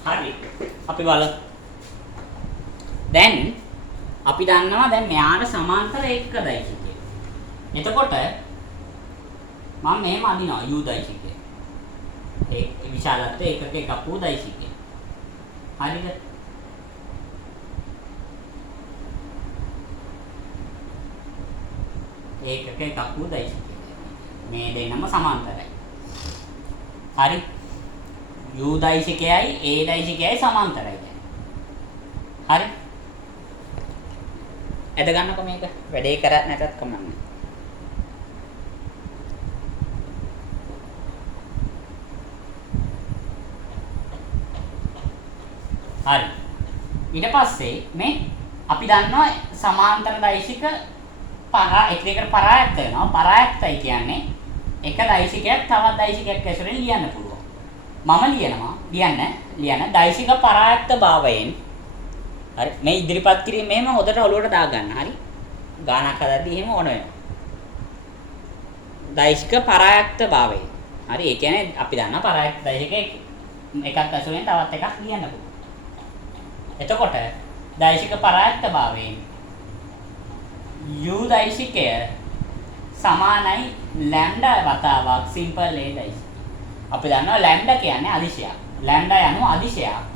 හරි. අපි බලමු. දැන් අපි දන්නවා දැන් මෙයාට සමාන්තර 1 දෛශිකය. එතකොට මම මෙහෙම අදිනවා u දෛශිකය. ඒ විශාලත්වය ඒකක එකක් වූ දෛශිකය. හරිද? ඒකක එකක් වූ දෛශිකය. මේ දෙන්නම සමාන්තරයි. හරි. u දෛශිකයයි a දෛශිකයයි සමාන්තරයි දැන්. හරි. ඇද ගන්නකො මේක. වැඩේ කරත් නැතත් කමන්නේ. හරි. ඊට පස්සේ මේ අපි දන්නවා සමාන්තර දෛශික එකිනෙකට පරායත්ත වෙනවා. පරායත්තයි කියන්නේ එක දෛශිකයක් තවත් දෛශිකයක් ඇසුරෙන් ලියන්න පුළුවන්. මම ලියන දෛශික පරායත්ත භාවයෙන් හරි මේ ඉදිරිපත් කිරීම මෙහෙම හොදට ඔලුවට දාගන්න. හරි. ගානක් හදද්දී එහෙම ඕන වෙනවා. දෛශික පරායත්ත භාවයෙන්. හරි. ඒ කියන්නේ අපි දන්නා පරායත්ත දෛශික එකක් ඇසුරෙන් තවත් එකක් ලියන්න පුළුවන්. එතකොට දෛශික පරායත්ත භාවයෙන් u දෛශිකය සමානයි ලැම්ඩා වතාවක් සිම්පල් a දෛශිකය. අපි දන්නවා ලැම්ඩා කියන්නේ අදිශයක්. ලැම්ඩා යනු අදිශයක්.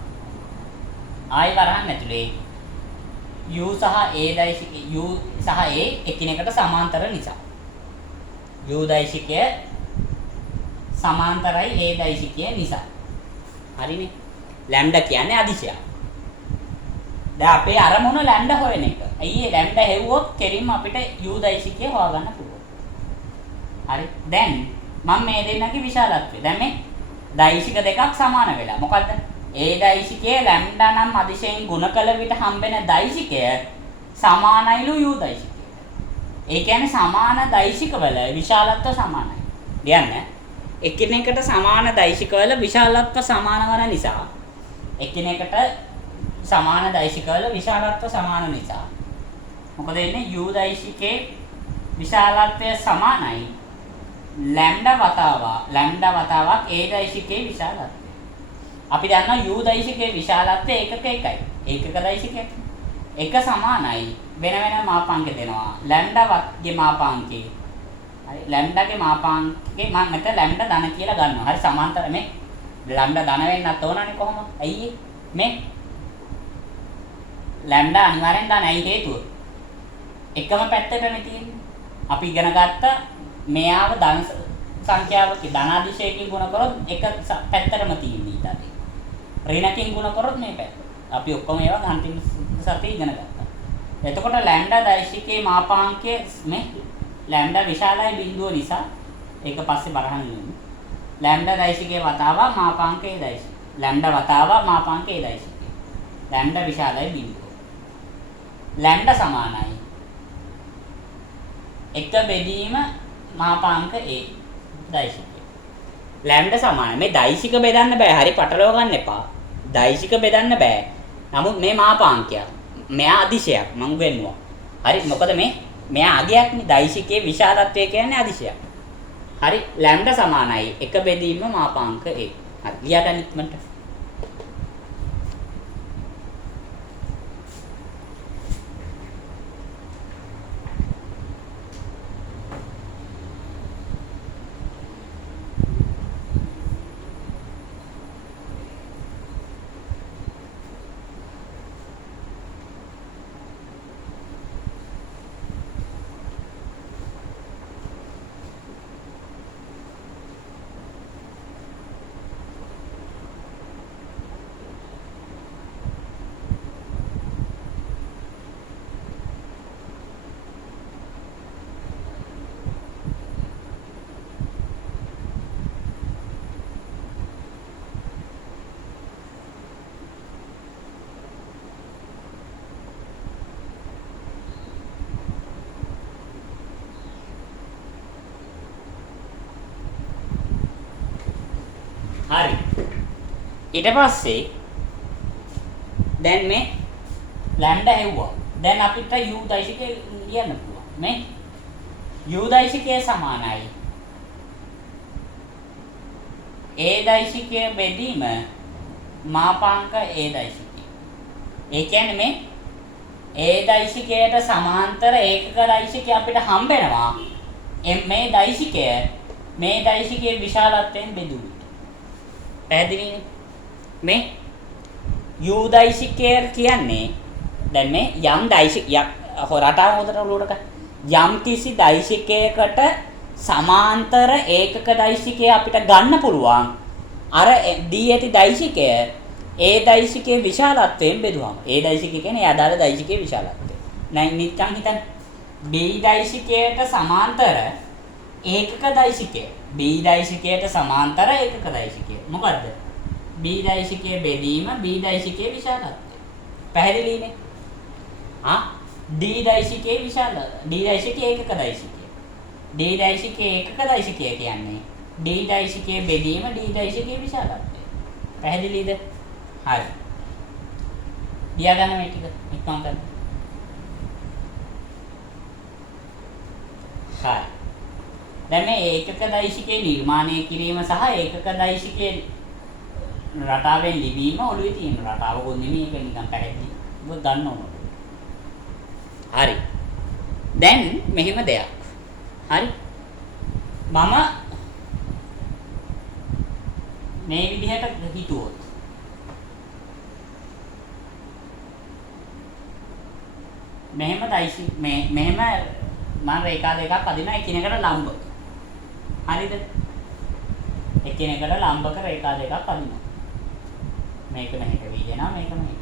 ආයි වරහන් ඇතුලේ u සහ a දෛශිකය u සහ a එකිනෙකට සමාන්තර නිසා u දෛශිකය සමාන්තරයි a දෛශිකය නිසා. හරිනේ. ලැම්ඩා කියන්නේ අදිශයක්. දැන් අපේ අරමුණ ලැම්ඩා හොයන එක. අයියේ ලැම්ඩා හෙව්වොත් කෙලින්ම අපිට u දෛශිකය හොයාගන්න පුළුවන්. හරි. දැන් මම මේ දෙන්නගේ විශාලත්වය. දැන් මේ දෛශික දෙකක් සමාන වෙලා. මොකද්ද? a දෛශිකයේ ලැම්ඩා නම් අදිශයෙන් ගුණ කළ විට හම්බෙන දෛශිකය සමානයිලු u දෛශිකයට. ඒ කියන්නේ සමාන දෛශිකවල විශාලත්ව සමානයි. ලියන්න. එකිනෙකට සමාන දෛශිකවල විශාලත්ව සමාන වන නිසා එකිනෙකට සමාන දෛශිකවල විශාලත්ව සමාන නිසා මොකද වෙන්නේ u දෛශිකේ විශාලත්වය සමානයි ලැම්ඩා වතාවක් a දෛශිකේ විශාලත්වය. අපි දන්නවා u දෛශිකේ විශාලත්වය ඒකක එකයි. ඒකක දෛශිකයක්. එක සමානයි වෙන වෙන මාපාංක දෙනවා. ලැම්ඩා ගේ මාපාංකේ. හරි ලැම්ඩාගේ මාපාංකේ මම මෙතන ලැම්ඩා ධන කියලා ගන්නවා. හරි සමාන්තර මේ ලැම්ඩා ධන වෙන්නත් ඕනනේ කොහොමද? ඇයි මේ ලැම්ඩා අනිවාර්යෙන් ධන ඇයි හේතුව? එකම පැත්තටනේ තියෙන්නේ. අපි ඉගෙන ගත්ත මෙයාව ධන සංඛ්‍යාවක ධන අදිශයකින් ගුණ කරොත් එක පැත්තටම තියෙන්නේ ඊට අදී. ඍණකින් ගුණ කරොත් මේ පැත්ත. අපි ඔක්කොම ඒවා අන්තිම සතියේ ඉගෙන ගත්තා. එතකොට ලැම්ඩා දෛශිකයේ මාපාංකය මේ ලැම්ඩා විශාලයි බිඳුව නිසා ඒක පස්සේ බරහන් ලියමු. ලැම්ඩා දෛශිකයේ වතාවක් මාපාංකයේ දෛශිකය. ලැම්ඩා වතාවක් මාපාංකයේ දෛශිකය. ලැම්ඩා විශාලයි බිඳුව. ලැම්ඩා සමානයි එක බෙදීම මාපාංක a දෛශිකය. ලැම්ඩා සමානයි. මේ දෛශික බෙදන්න බෑ. හරි පටලව ගන්න එපා. දෛශික බෙදන්න බෑ. නමුත් මේ මාපාංකයක්. මෙයා අදිශයක් මම වෙන්නවා. හරි මොකද මෙයා අගයක් නේ දෛශිකයේ විශාලත්වය කියන්නේ අදිශයක්. හරි ලැම්ඩා සමානයි එක බෙදීම මාපාංක a. හරි ලියගන්න ඉක්මනට. හරි ඊට පස්සේ දැන් මේ ලැම්ඩා හෙව්වා. දැන් අපිට u දෛශිකය ලියන්න පුළුවන්. මේ u දෛශිකය සමානයි a දෛශිකය බෙදීම මාපාංක a දෛශිකය. ඒ කියන්නේ මේ a දෛශිකයට සමාන්තර ඒකක දෛශිකය අපිට හම්බෙනවා. මේ දෛශිකයේ විශාලත්වයෙන් බෙදුවා. පැහැදිලිනේ? මේ u දෛශිකය කියන්නේ දැන් මේ යම් දෛශිකයක් රටාව හොදට උඩට යම් කිසි දෛශිකයකට සමාන්තර ඒකක දෛශිකය අපිට ගන්න පුළුවන්. අර දී ඇති දෛශිකය ඒ දෛශිකයේ විශාලත්වයෙන් බෙදුවම ඒ දෛශිකය කියන්නේ අදාළ දෛශිකයේ විශාලත්වය. නිකන් හිතන්න. B දෛශිකයට සමාන්තර ඒකක දෛශිකය. B දෛශිකයට සමාන්තර ඒකක දෛශිකය. මොකද්ද? B දෛශිකයේ බෙදීම B දෛශිකයේ විශාලත්වය. පැහැදිලිනේ? D දෛශිකයේ විශාල D දෛශිකයේ ඒකක දෛශිකය. D දෛශිකයේ ඒකක දෛශිකය කියන්නේ D දෛශිකයේ බෙදීම D දෛශිකයේ විශාලත්වය. පැහැදිලිද? හරි. ලියා ගන්න මේ ටික ඉක්මන් කරන්න. හරි. දැන් මේ ඒකක දෛශිකයේ නිර්මාණය කිරීම සහ ඒකක දෛශිකයේ රටාවෙන් ලිවීම ඔළුවේ තියෙන රටාවකුත් නෙමෙයි, ඒක නිකන් පැහැදිලි. ඔබ ගන්න ඕන. හරි. දැන් මෙහෙම දෙයක්. හරි. මම මේ විදිහට හිතුවොත් මෙහෙම මෙහෙම මම රේඛා දෙකක් අදිනවා එකිනෙකට ලම්බ. හරිද? එකිනෙකට ලම්බක රේඛා දෙකක් අදිනවා. මේක මෙහෙට වීදෙනවා, මේක මෙහෙට.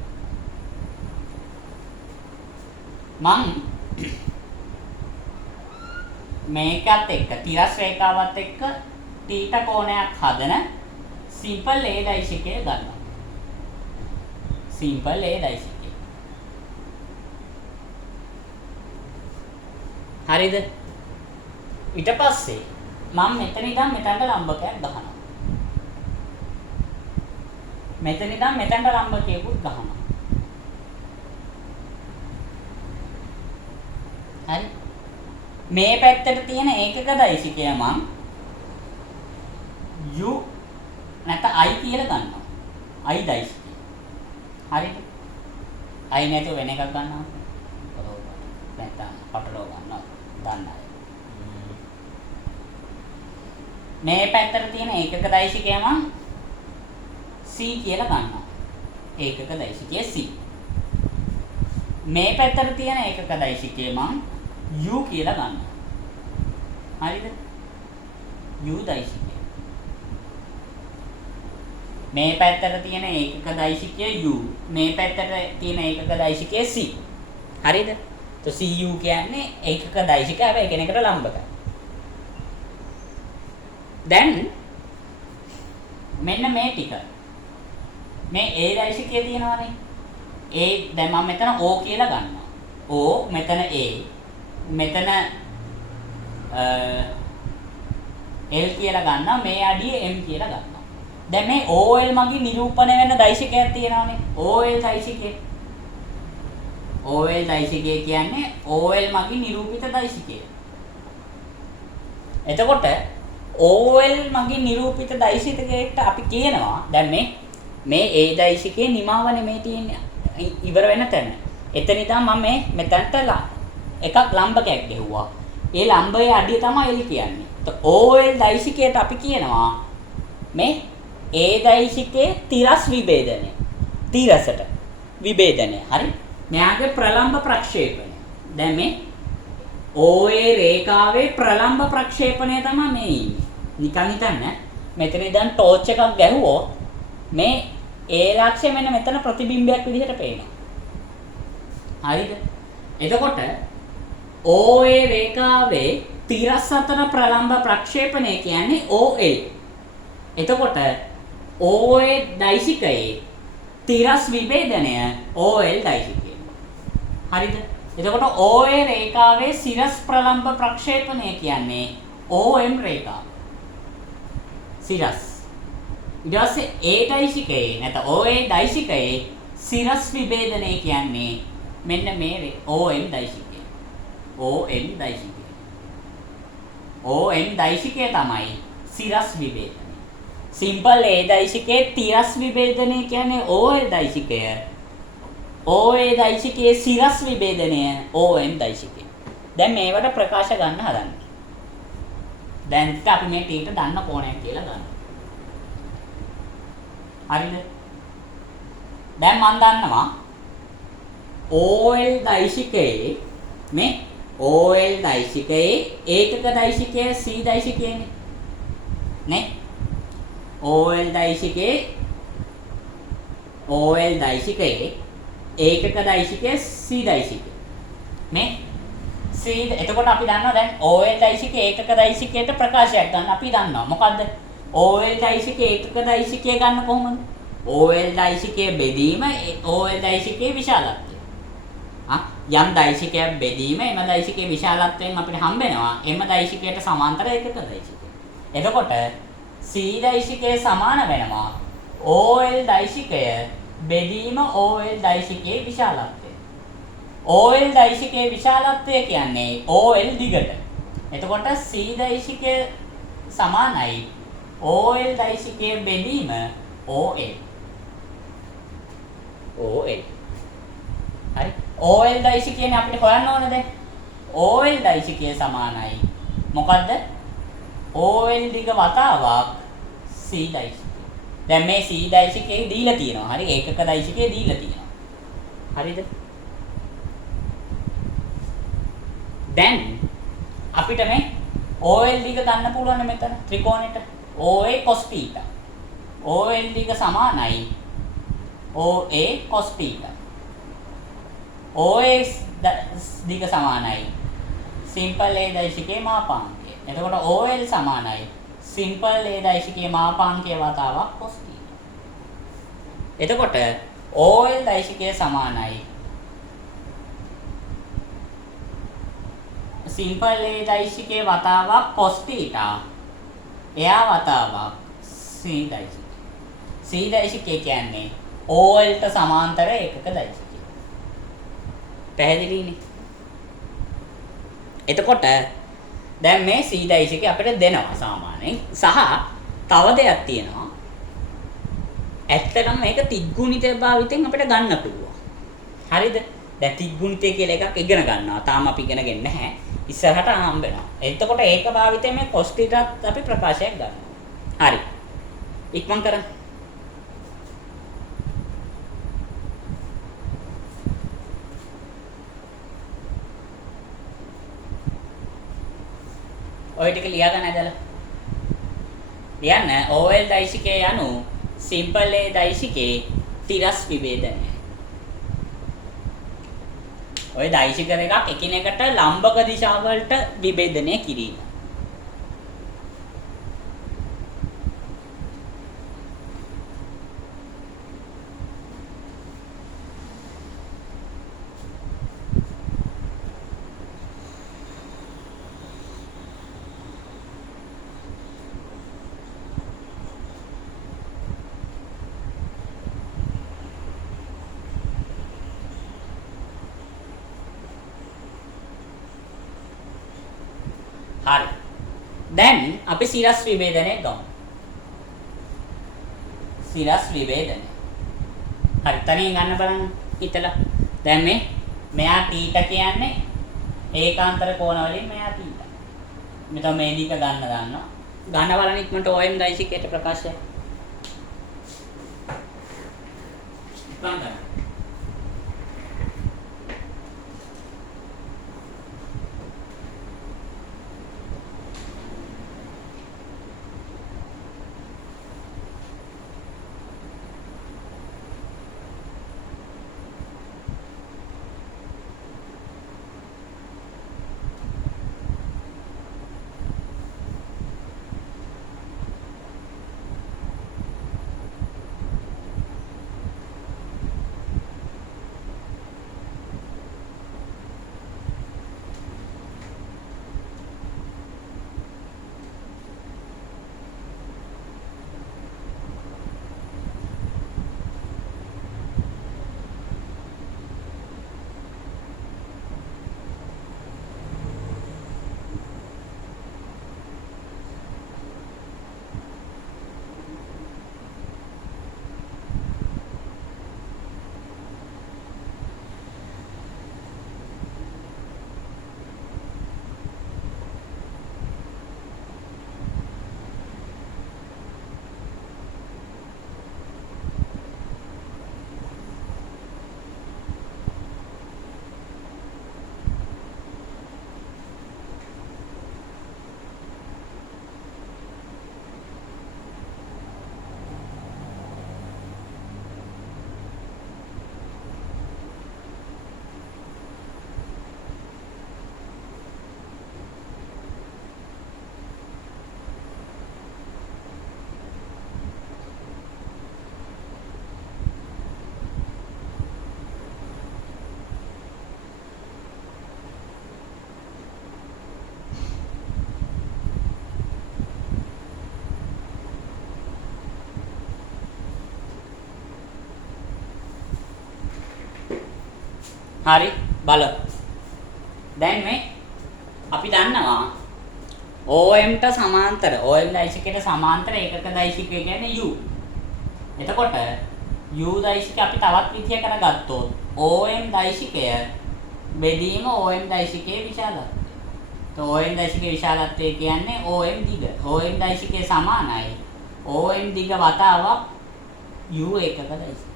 මම මේකත් එක්ක තිරස් රේඛාවත් එක්ක තීටා කෝණයක් හදන සිම්පල් A දෛශිකය ගන්නවා. Simple A දෛශිකය. හරිද? ඊට පස්සේ මම මෙතන ඉඳන් මෙතනට ලම්බකයක් ගහනවා. මෙතන ඉඳන් මෙතනට ලම්බකයකුත් ගහනවා. හරි. මේ පැත්තට තියෙන ඒකක දෛශිකය මම u නැත්නම් i කියලා ගන්නවා. i දෛශිකය. හරිද? i නැතුව වෙන එකක් ගන්නවා. නැත්නම් පටලව ගන්නවා. දන්නයි. මේ පැත්තට තියෙන ඒකක දෛශිකය මම c කියලා ගන්නවා. ඒකක දෛශිකය c. මේ පැත්තට තියෙන ඒකක දෛශිකය මම u කියලා ගන්නවා. හරිද? u දෛශිකය. මේ පැත්තට තියෙන ඒකක දෛශිකය u. මේ පැත්තට තියෙන ඒකක දෛශිකය c. හරිද? તો cu කියන්නේ ඒකක දෛශිකය හැබැයි කෙනෙකුට ලම්බකයි. දැන් මෙන්න මේ ටික මේ A දෛශිකය තියෙනවානේ. දැන් මම මෙතන O කියලා ගන්නවා. O මෙතන A මෙතන L කියලා ගන්නවා. මේ අඩිය M කියලා ගන්නවා. දැන් මේ OL මගින් නිරූපණය වෙන දෛශිකයක් තියෙනවානේ. OL දෛශිකය. OL දෛශිකය කියන්නේ OL මගින් නිරූපිත දෛශිකය. එතකොට OL මගින් නිරූපිත දෛශිකයට අපි කියනවා දැන් මේ A දෛශිකයේ නිමාවනේ මේ තියෙන්නේ ඉවර වෙන තැන. එතන ඉඳන් මම මෙතනට එකක් ලම්බකයක් ගෙවුවා. ඒ ලම්බයේ අඩිය තමයි L කියන්නේ. OL දෛශිකයට අපි කියනවා මේ A දෛශිකයේ තිරස් විභේදනය. තිරසට විභේදනය. හරි? මෙයාගේ ප්‍රලම්බ ප්‍රක්ෂේපණය. දැන් මේ OA රේඛාවේ ප්‍රලම්බ ප්‍රක්ෂේපණය තමයි මේ ඉන්නේ. නිකන් හිතන්න මෙතන ඉඳන් ටෝච් එකක් ගැහුවොත් මේ A ලක්ෂය මෙන්න මෙතන ප්‍රතිබිම්බයක් විදිහට පේනවා. හරිද? එතකොට OA රේඛාවේ තිරස් අතර ප්‍රලම්බ ප්‍රක්ෂේපණය කියන්නේ OL. එතකොට OA දෛශිකයේ තිරස් විභේදනය OL දෛශිකය. හරිද? එතකොට OA රේඛාවේ සිරස් ප්‍රලම්බ ප්‍රක්ෂේපණය කියන්නේ OM රේඛාව. සිරස්. ඊට පස්සේ A දෛශිකයේ නැත්නම් OA දෛශිකයේ සිරස් විභේදනය කියන්නේ මෙන්න මේ OM දෛශිකය. OM දෛශිකය. OM දෛශිකය තමයි සිරස් විභේදනය. සිම්පල් A දෛශිකයේ තිරස් විභේදනය කියන්නේ OL දෛශිකය. OA දෛශිකයේ සිරස් විභේදනය OM දෛශිකය. දැන් මේවට ප්‍රකාශ ගන්න හදන්නේ. දැන් අපි මේ ටීට දන්න කෝණයක් කියලා ගන්නවා. හරිද? දැන් මම දන්නවා OL දෛශිකයේ මේ OL දෛශිකයේ ඒකක දෛශිකය C දෛශිකයනේ. නේ? OL දෛශිකයේ ඒකක දෛශිකය C දෛශිකය. මේ C එතකොට අපි දන්නවා දැන් OL දෛශික ඒකක දෛශිකයට ප්‍රකාශයක් ගන්න අපි දන්නවා. මොකද්ද? OL දෛශික ඒකක දෛශිකය ගන්න කොහොමද? OL දෛශිකයේ බෙදීම OL දෛශිකයේ විශාලත්වය. යම් දෛශිකයක් බෙදීම එම දෛශිකයේ විශාලත්වයෙන් අපිට හම්බෙනවා එම දෛශිකයට සමාන්තර ඒකක දෛශිකය. එතකොට C දෛශිකයේ සමාන වෙනවා OL දෛශිකය බෙදීම OL දෛශිකයේ විශාලත්වය. OL දෛශිකයේ විශාලත්වය කියන්නේ OL දිගට. එතකොට C දෛශිකය සමානයි OL දෛශිකයේ බෙදීම OL. OL. හරි. OL දෛශිකයනේ අපිට හොයන්න ඕනේ දැන්. OL දෛශිකය සමානයි මොකද්ද? OL දිග වතාවක් C දෛශිකය. දැන් මේ C දෛශිකයේ දීලා තියෙනවා. හරි. ඒකක දෛශිකයේ දීලා තියෙනවා. හරිද? දැන් අපිට මේ OL දිග ගන්න පුළුවන් මෙතන ත්‍රිකෝණෙට OA cos θ. OL දිග සමානයි OA cos θ. OA දිග සමානයි simple A දෛශිකයේ මාපාංකය. එතකොට OL සමානයි simple A දෛශිකයේ මාපාංකය වතාවක් cos θ. එතකොට OL දෛශිකයේ සමානයි simple A දෛශිකයේ වතාවක් cos θ. එයා වතාවක් C දෛශිකය. C දෛශිකය කියන්නේ OL ට සමාන්තර ඒකක දෛශිකය. පැහැදිලිනේ? එතකොට දැන් මේ C දෛශිකය අපිට දෙනවා සාමාන්‍යයෙන් සහ තව දෙයක් තියෙනවා. ඇත්තටම මේක තිග්ගුණිතය භාවිතයෙන් අපිට ගන්න පුළුවන්. හරිද? දැන් තිග්ගුණිතය කියලා එකක් ඉගෙන ගන්නවා. තාම අපි ඉගෙනගෙන නැහැ. ඉස්සරහට හම්බ වෙනවා. එතකොට ඒක භාවිතයෙන් මේ cos θත් අපි ප්‍රකාශයක් ගන්නවා. හරි. ඉක්මන් කරන්න. ඔය ටික ලියා ගන්න ඇදලා. ලියන්න OL දෛශිකයේ යනු simple A දෛශිකයේ තිරස් විභේදනය. ඔය දෛශික දෙකක් එකිනෙකට ලම්බක දිශාවලට විභේදනය කිරීම. හරි. දැන් අපි සිරස් විභේදනය ගමු. සිරස් විභේදනය. හරි. තනියෙන් ගන්න බලන්න හිතලා. දැන් මෙයා θ කියන්නේ ඒකාන්තර කෝණ වලින් මෙයා θ. මෙතන මේ දික ගන්න ගන්නවා. ගන්න බලන්න ඉක්මනට OM දෛශිකයට ප්‍රකාශය. ගන්න. හරි බලමු. දැන් මේ අපි දන්නවා OM ට සමාන්තර OM දෛශිකයට සමාන්තර ඒකක දෛශිකය කියන්නේ U. එතකොට U දෛශිකය අපි තවත් විදියකට ගත්තොත් OM දෛශිකය බෙදීම OM දෛශිකයේ විශාලත්වය. OM දෛශිකයේ විශාලත්වය කියන්නේ OM දිග. OM දෛශිකයේ සමානයි OM දිග වතාවක් U ඒකක දෛශිකය.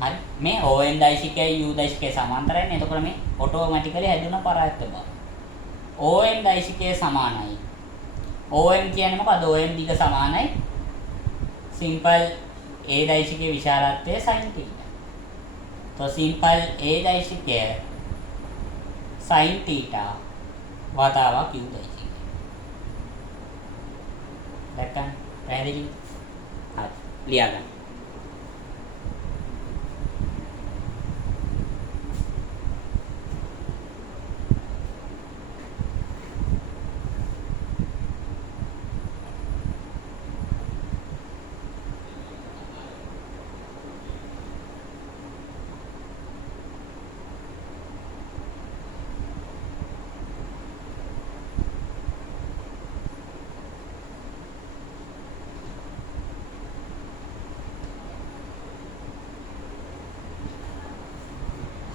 හරි මේ OM දෛශිකයයි U දෛශිකයේ සමාන්තරයිනේ. එතකොට මේ ඔටෝමැටිකලි හැදුන පරායත්ත බව. OM දෛශිකයේ සමානයි. OM කියන්නේ මොකද? OM දිග සමානයි සිම්පල් A දෛශිකයේ විශාලත්වය sin θ. तो सिंपल A දෛශිකය sin θ වතාවක් U දෛශිකය. දැක්කම පැහැදිලි? හරි ලියා ගන්න.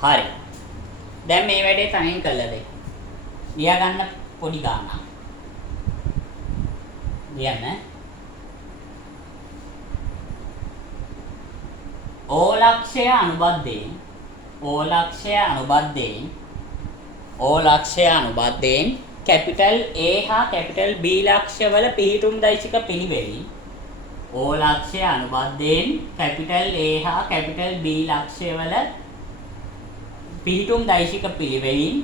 හරි. දැන් මේ වැඩේ තනියෙන් කළා දෙයි. ලියා ගන්න පොඩි ගානක්. ලියන්න. ඕලක්ෂය අනුබද්ධයෙන් කැපිටල් A හා කැපිටල් B ලක්ෂවල පිහිටුම් දෛශික පිළිවෙලින් ඕලක්ෂය අනුබද්ධයෙන් කැපිටල් A හා කැපිටල් B ලක්ෂවල පිහිටුම් දෛශික පිළිවෙලින්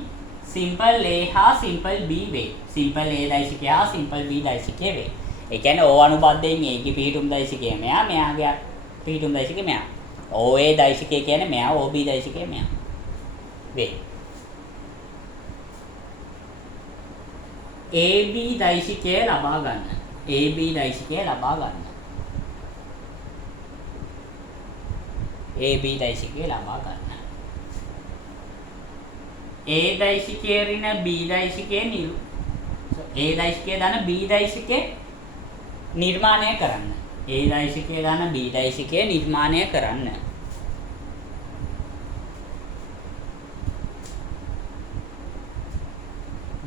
සිම්පල් A හා සිම්පල් B වේ. සිම්පල් A දෛශිකය හා සිම්පල් B දෛශිකය වේ. ඒ කියන්නේ O අනුබද්ධයෙන් මේකේ පිහිටුම් දෛශිකය මෙයා, මෙයාගේ පිහිටුම් දෛශිකය මෙයා. OA දෛශිකය කියන්නේ මෙයා, OB දෛශිකය මෙයා. වේ. AB දෛශිකය ලබා ගන්න. AB දෛශිකය ලබා ගන්න. AB දෛශිකය ලබා ගන්න. A දෛශිකයේ ඍණ B දෛශිකයේ A දෛශිකයේ දාන B දෛශිකයේ නිර්මාණය කරන්න. A දෛශිකයේ දාන B දෛශිකයේ නිර්මාණය කරන්න.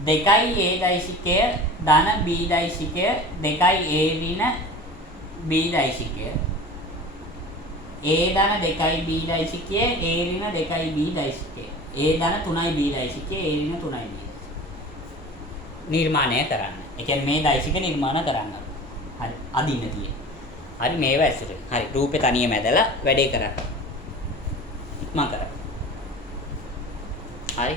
දෙකයි A දෛශිකය දාන B දෛශිකය දෙකයි A ඍණ B දෛශිකය A දාන දෙකයි B දෛශිකය A ඍණ දෙකයි B දෛශිකය A ධන 3යි B දෛශිකය A ඍණ 3යි B නිර්මාණය කරන්න. ඒ කියන්නේ මේ දෛශික නිර්මාණ කරන්න. හරි අදින්න තියෙන්නේ. හරි මේව ඇසුරේ. හරි රූපේ තනියම ඇදලා වැඩේ කරන්න. ඉක්මන් කරන්න. හරි.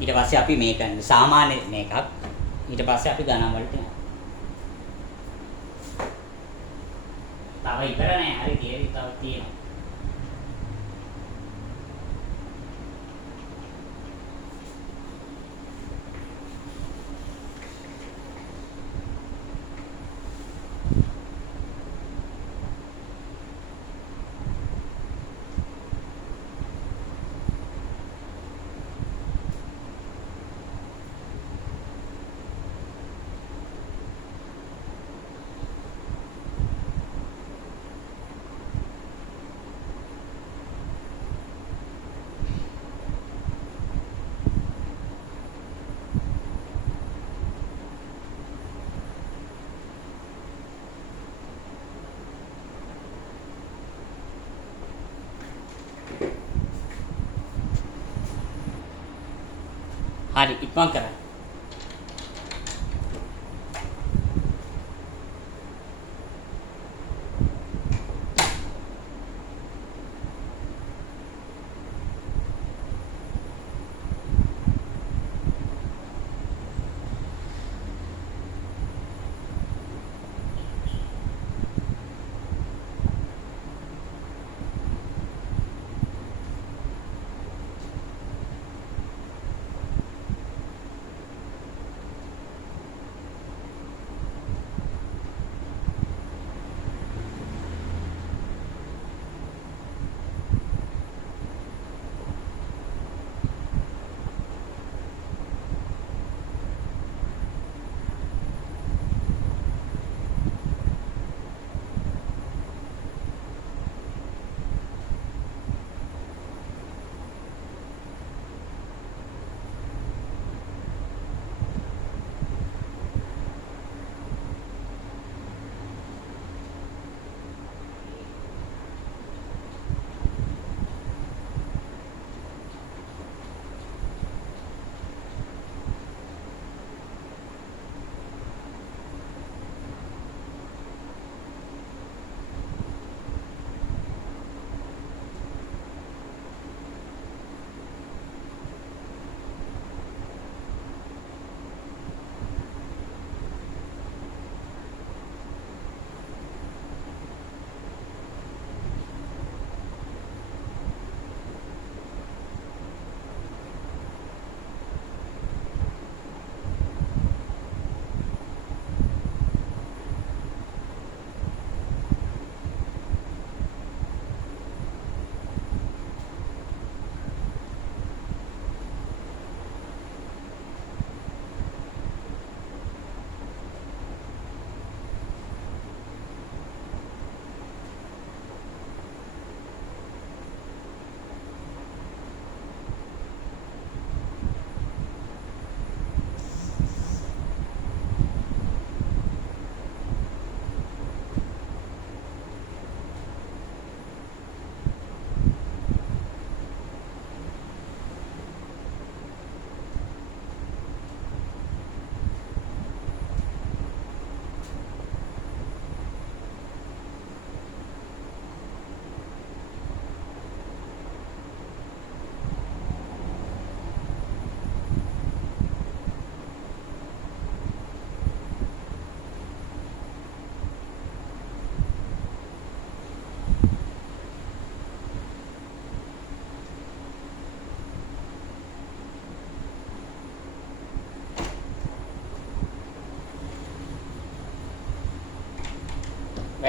ඊට පස්සේ අපි මේක සාමාන්‍ය මේකක්. ඊට පස්සේ අපි ගණන් වලට යනවා. තව ඉතර නෑ. හරි තියරි තව තියෙනවා. හරි ඉක්මන් කරන්න.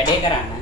වැඩේ කරන්න.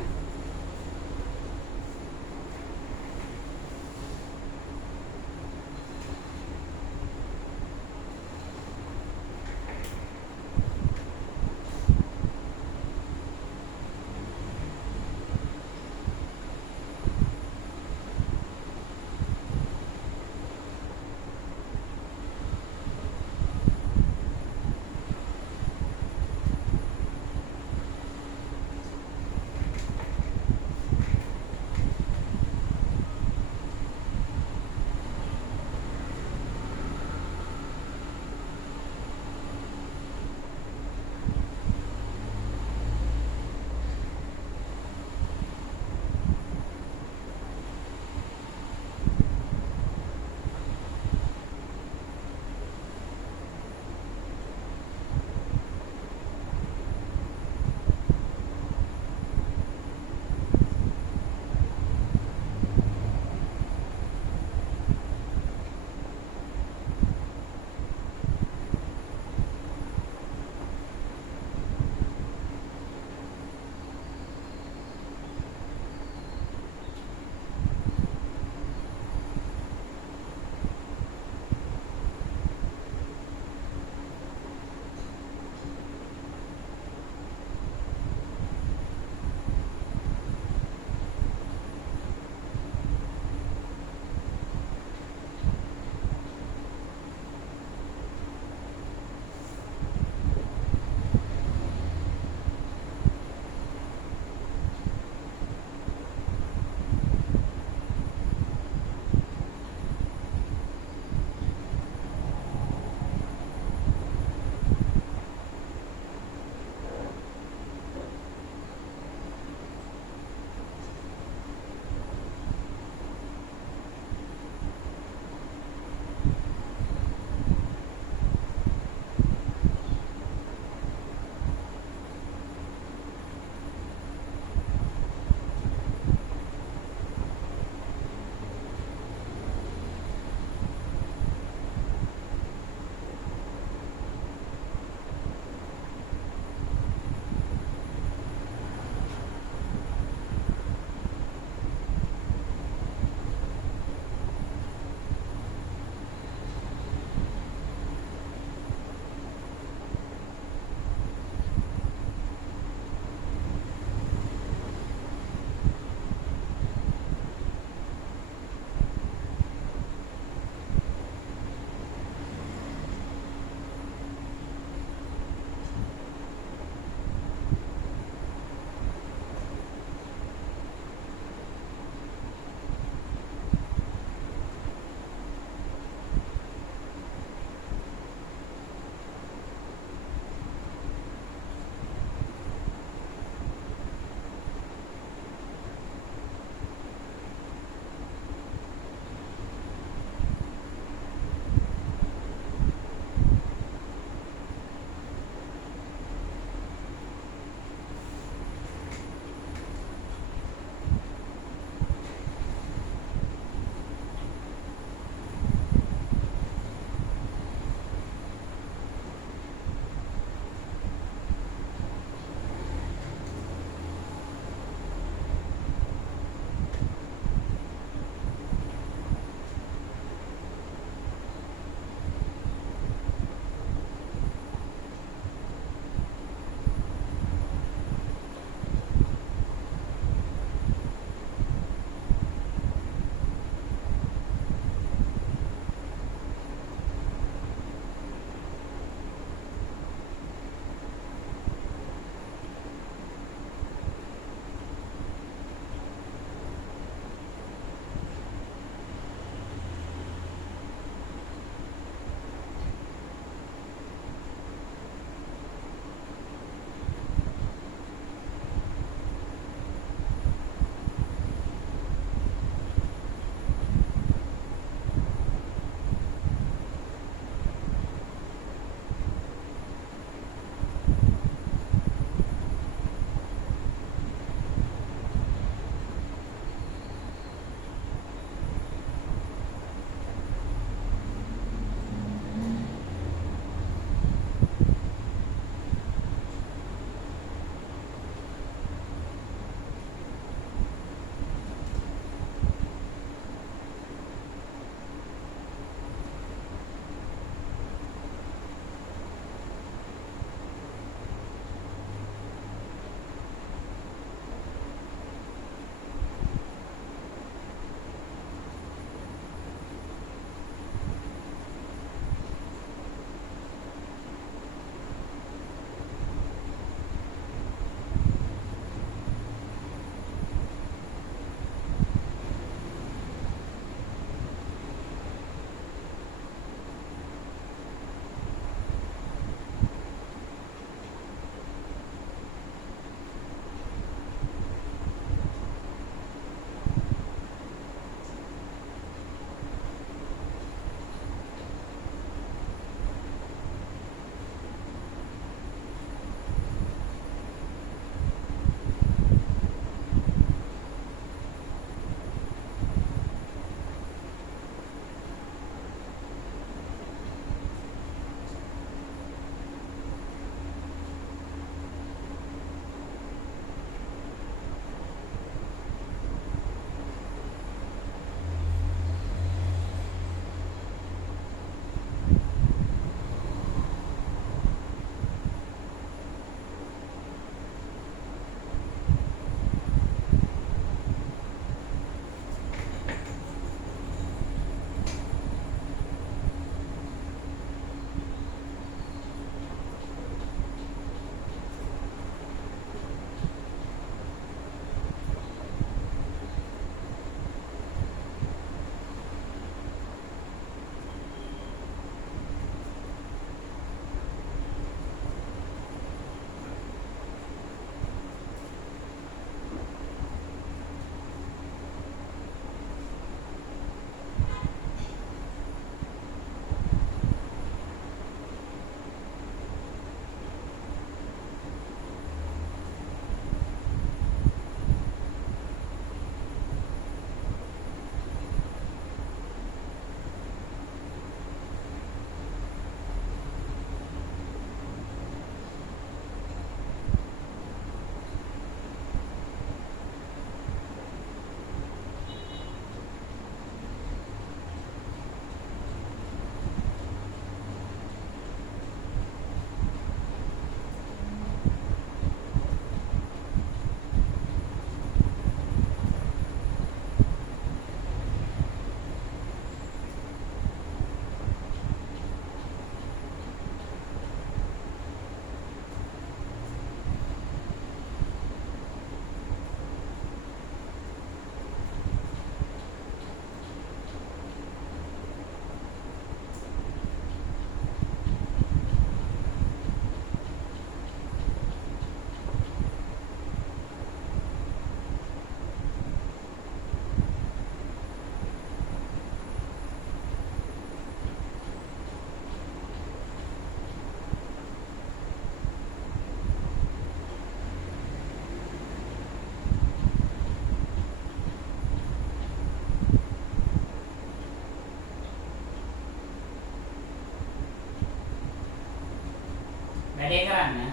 කරන්න.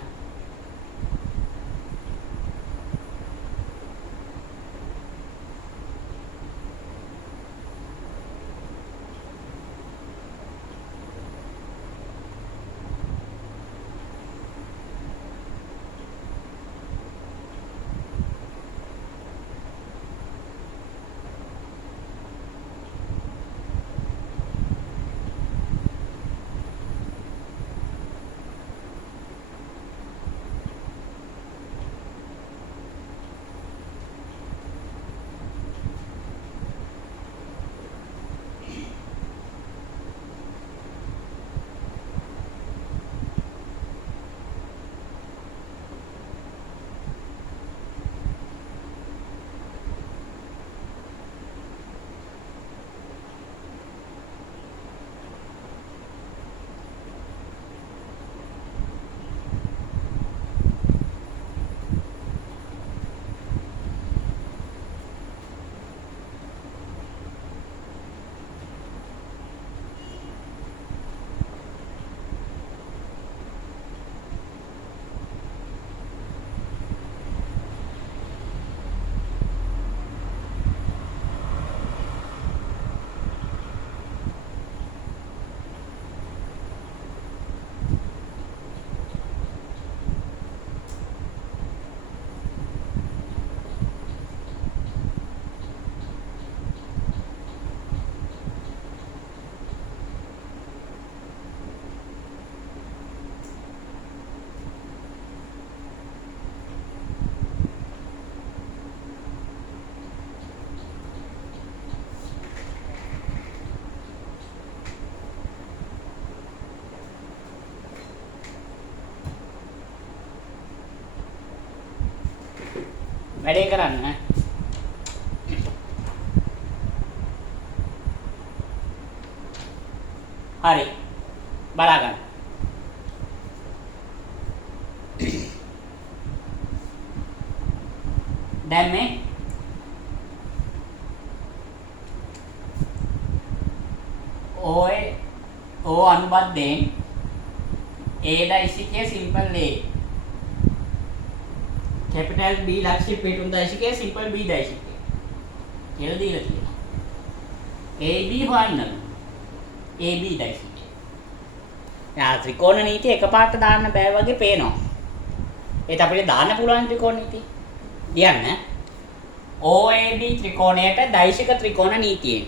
වැඩේ කරන්න. හරි. බලා ගන්න. දැන් මේ O අනුබද්ධයෙන් A simple A capital B ලක්ෂ්‍ය පිටුම් දශකයේ සිම්පල් B දශකයේ කියලා දීලා තියෙනවා. AB හොයන්න. AB දශකයේ. යා ත්‍රිකෝණ නීතිය එකපාරට දාන්න බෑ වගේ පේනවා. ඒත් අපිට දාන්න පුළුවන් ත්‍රිකෝණ නීතිය. ලියන්න. OAB ත්‍රිකෝණයට දෛශික ත්‍රිකෝණ නීතියෙන්.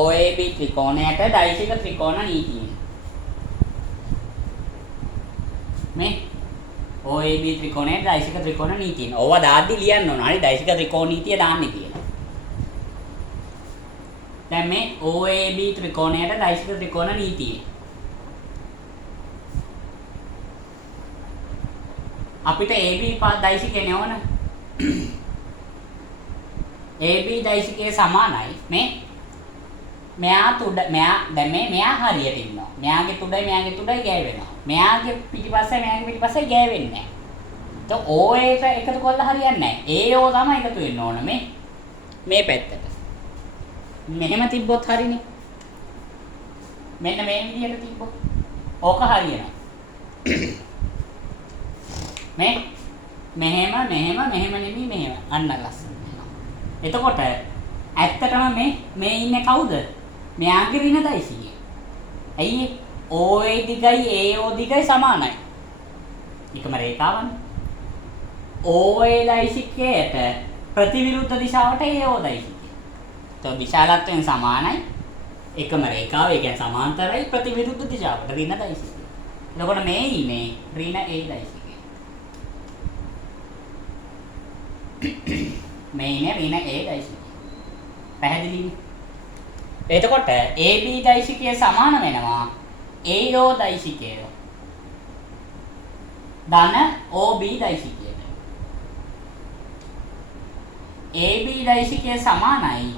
OAB ත්‍රිකෝණයට දෛශික ත්‍රිකෝණ නීතියෙන්. මේ OAB ත්‍රිකෝණයේ දෛශික ත්‍රිකෝණ නීතිය. ඕවා දාද්දි ලියන්න ඕන. හරි දෛශික ත්‍රිකෝණ නීතිය දාන්නේ කියලා. දැන් මේ OAB ත්‍රිකෝණයට දෛශික ත්‍රිකෝණ නීතිය. අපිට AB දෛශිකේ නෙවන. AB දෛශිකයේ සමානයි මේ මෙයා දැන් මෙයා හරියට ඉන්නවා. මෙයාගේ තුඩයි ගෑවෙනවා. මෙයාගේ පිටිපස්සේ ගෑවෙන්නේ නැහැ. તો O එක එකතු කරලා හරියන්නේ නැහැ. AO තමයි එකතු වෙන්න ඕන මේ පැත්තට. මෙහෙම තිබ්බොත් හරිනේ. මෙන්න මේ විදිහට තිබ්බොත් ඕක හරියනවා. මෙහෙම නෙමෙයි මෙහෙම. අන්න ලස්සන. එතකොට ඇත්තටම මේ ඉන්නේ කවුද? මෙයාගේ ඍණ දෛශිකය. ඇයි OA දිගයි AO දිගයි සමානයි. එකම රේඛාවනේ. OA දෛශිකයට ප්‍රතිවිරුද්ධ දිශාවට AO දෛශිකය. તો විශාලත්වයෙන් සමානයි. එකම රේඛාව, ඒ කියන්නේ සමාන්තරයි ප්‍රතිවිරුද්ධ දිශාවට ඍණ දෛශිකය. එතකොට මේ ඉන්නේ ඍණ A දෛශිකය. මේ ඉන්නේ ඍණ A දෛශිකය. පැහැදිලිද? එතකොට AB දෛශිකය සමාන වෙනවා AO දෛශිකය. ධන OB දෛශිකයට. AB දෛශිකය සමානයි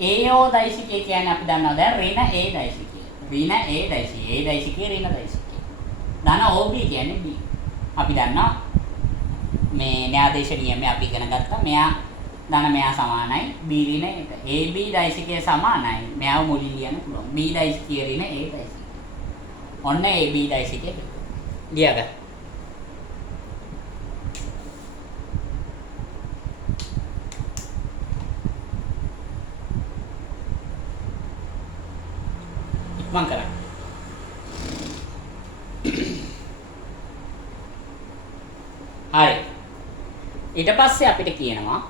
AO දෛශිකය කියන්නේ අපි දන්නවා දැන් ඍණ A දෛශිකය. ඍණ A දෛශිකය. A දෛශිකය ඍණ දෛශිකය. ධන OB කියන්නේ B. අපි දන්නවා මේ න්‍යායදේශ නියමය අපි ඉගෙන ගත්තා. මෙයා සමානයි B ඍණ 1. AB දෛශිකය සමානයි. මෙයාව මුලින් ලියන්න පුළුවන්. B දෛශිකය ඍණ A දෛශිකය. ඔන්න AB දෛශිකය ලියාගන්න. ඉක්මන් කරන්න. හරි. ඊට පස්සේ අපිට කියනවා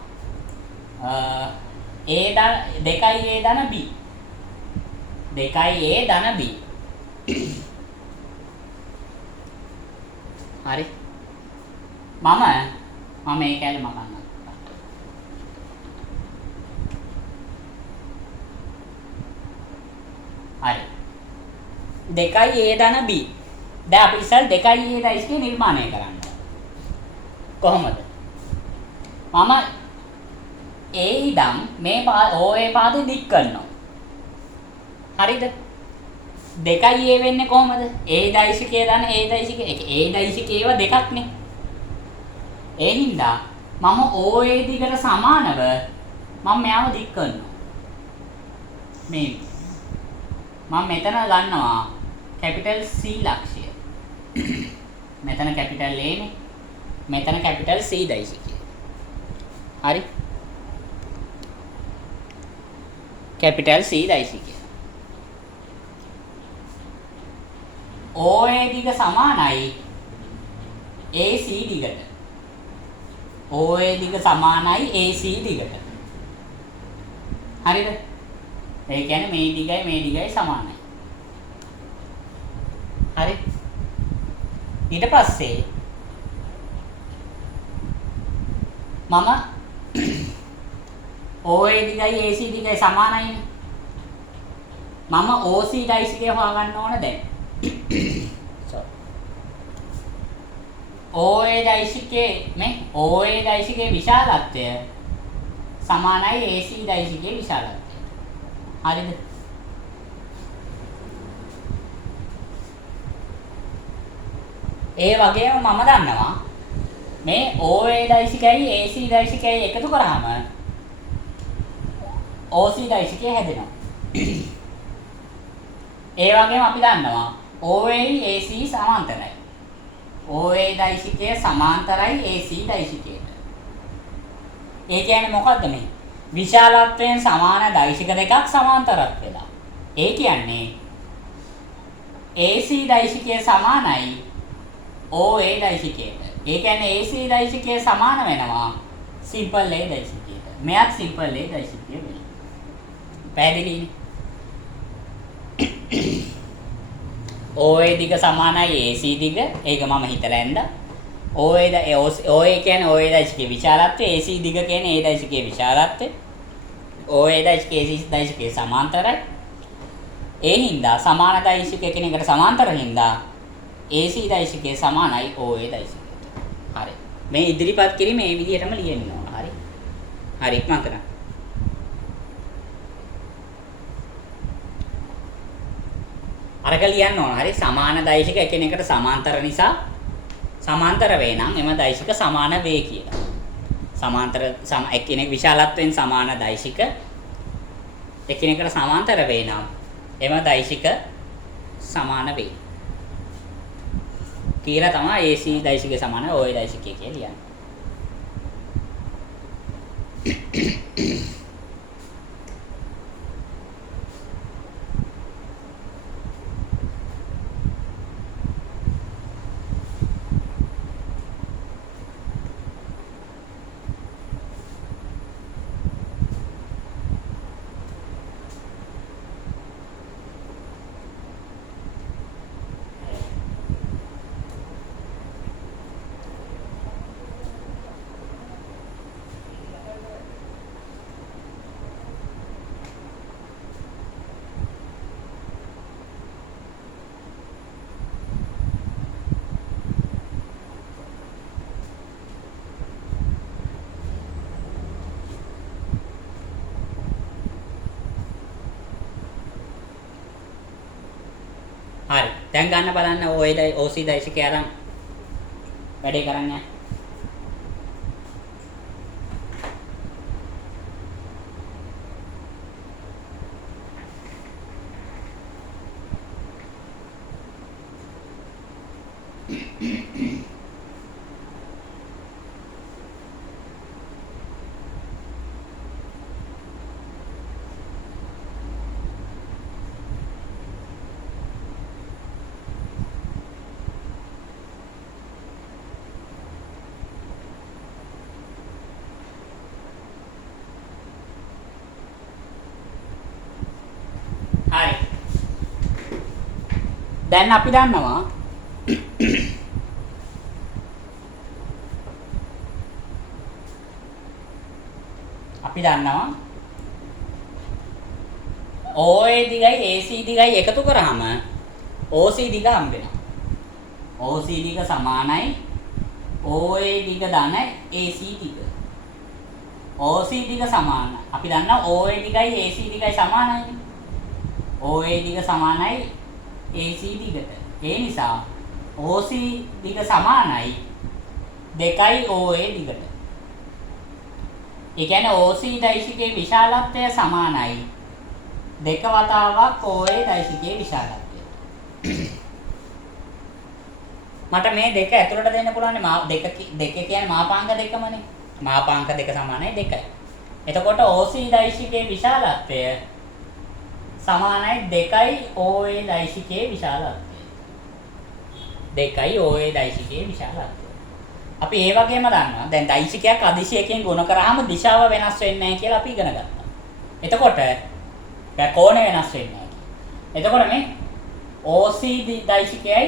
A ධන 2A ධන B 2A ධන B හරි මම මේ කැලේ මකන්න හරි 2A ධන B දැන් අපි ඉස්සෙල් 2A දෛශිකය නිර්මාණය කරන්න කොහොමද මම A ඉඳන් මේ OA පාදේ දික් කරනවා හරිද 2A වෙන්නේ කොහමද A දෛශිකය ධන A දෛශිකය A දෛශිකේව දෙකක් නේ ඒ හින්දා මම OA දිගට සමානව මම මෙයාව දික් කරනවා මේ මම මෙතන ගන්නවා කැපිටල් C ලක්ෂය මෙතන කැපිටල් A නේ මෙතන කැපිටල් C දෛශිකය හරි කැපිටල් C දෛශිකය OA දිග සමානයි AC දිගට OA දිග සමානයි AC දිගට හරිද ඒ කියන්නේ මේ දිගයි සමානයි හරි ඊට පස්සේ මම OA දිගයි AC දිගයි සමානයිනේ මම OC දෛශිකය හොයාගන්න ඕන දැන් OA දෛශිකයේ විශාලත්වය සමානයි AC දෛශිකයේ විශාලත්වය හරිද ඒ වගේම මම දන්නවා මේ OA දෛශිකයයි AC දෛශිකයයි එකතු කරාම OC දෛශිකය හැදෙනවා ඒ වගේම අපි දන්නවා OA AC සමාන්තරයි OA දෛශිකය සමාන්තරයි AC දෛශිකයට ඒ කියන්නේ මොකද්ද මේ විශාලත්වයෙන් සමාන දෛශික දෙකක් සමාන්තරත් වෙලා ඒ කියන්නේ AC දෛශිකය සමානයි OA දෛශිකයට ඒ කියන්නේ AC දෛශිකය සමාන වෙනවා සිම්පල් A දෛශිකයට මෙයත් සිම්පල් A දෛශිකය වෙනවා පැහැදිලිනේ OA දිග සමානයි AC දිග ඒක මම හිතලා ඇඳා OA කියන්නේ OA දෛශිකයේ විශාලත්වය AC දිග කියන්නේ A දෛශිකයේ විශාලත්වය OA දෛශිකයේ AC දෛශිකයේ සමාන්තරයි ඒ හින්දා සමාන දෛශික එකිනෙකට සමාන්තර හින්දා AC දෛශිකයේ සමානයි OA දෛශිකයට හරි මේ ඉදිරිපත් කිරීම මේ විදිහටම ලියන්න ඕන හරි හරි ඉක්මන් කරන්න අරක ලියන්න ඕන හරි සමාන දෛශික එකිනෙකට සමාන්තර නිසා සමාන්තර වේ නම් එම දෛශික සමාන වේ කියලා. සමාන්තර එකිනෙක විශාලත්වයෙන් සමාන දෛශික එකිනෙකට සමාන්තර වේ නම් එම දෛශික සමාන වේ. කියලා තමයි AC දෛශික සමාන OA දෛශිකය කියලා ලියන්නේ. හරි. දැන් ගන්න බලන්න OC දෛශිකය අරන් වැඩේ කරන්න. දැන් අපි දන්නවා OA දිගයි AC දිගයි එකතු කරාම OC දිග හම්බ වෙනවා. OC දිග සමානයි OA දිග ධන AC දිග. OC දිග සමාන. අපි දන්නවා OA දිගයි AC දිගයි සමානයි. OA දිග සමානයි AC දිගට. ඒ නිසා OC දිග සමානයි 2යි OA දිගට. ඒ කියන්නේ OC දෛශිකයේ විශාලත්වය සමානයි 2 වතාවක් OA දෛශිකයේ විශාලත්වය. මට මේ දෙක ඇතුළට දෙන්න පුළුවන් දෙක කියන්නේ මාපාංක දෙකමනේ. මාපාංක දෙක සමානයි 2යි. එතකොට OC දෛශිකයේ විශාලත්වය සමානයි 2යි OA දෛශිකයේ විශාලත්වය. 2යි OA දෛශිකයේ විශාලත්වය. අපි ඒ වගේම දන්නවා දැන් දෛශිකයක් අදිශයකින් ගුණ කරාම දිශාව වෙනස් වෙන්නේ නැහැ කියලා අපි ඉගෙන ගත්තා. එතකොට කෝණය වෙනස් වෙන්නේ නැහැ. එතකොට මේ OC දෛශිකයයි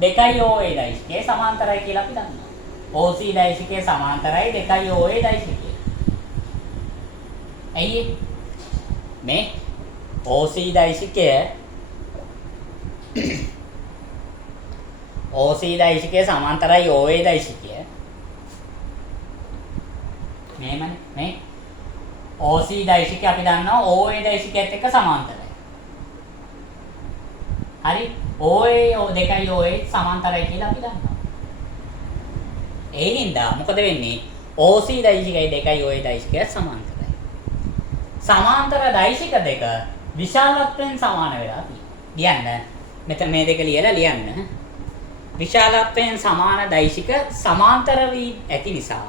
2යි OA දෛශිකය සමාන්තරයි කියලා අපි දන්නවා. OC දෛශිකය සමාන්තරයි 2යි OA දෛශිකය. ඇයි මේ OC දෛශිකය සමාන්තරයි OA දෛශිකය. මේ OC දෛශිකය අපි දන්නවා OA දෛශිකයත් එක්ක සමාන්තරයි. හරි OA 2යි OA සමාන්තරයි කියලා අපි දන්නවා. ඒ හින්දා මොකද වෙන්නේ? OC දෛශිකයි 2යි OA දෛශිකයත් සමාන්තරයි. සමාන්තර දෛශික දෙක විශාලත්වයෙන් සමාන වෙලා තියෙනවා. ලියන්න. මෙතන මේ දෙක ලියන්න. විශාලත්වයෙන් සමාන දෛශික සමාන්තර වී ඇති නිසා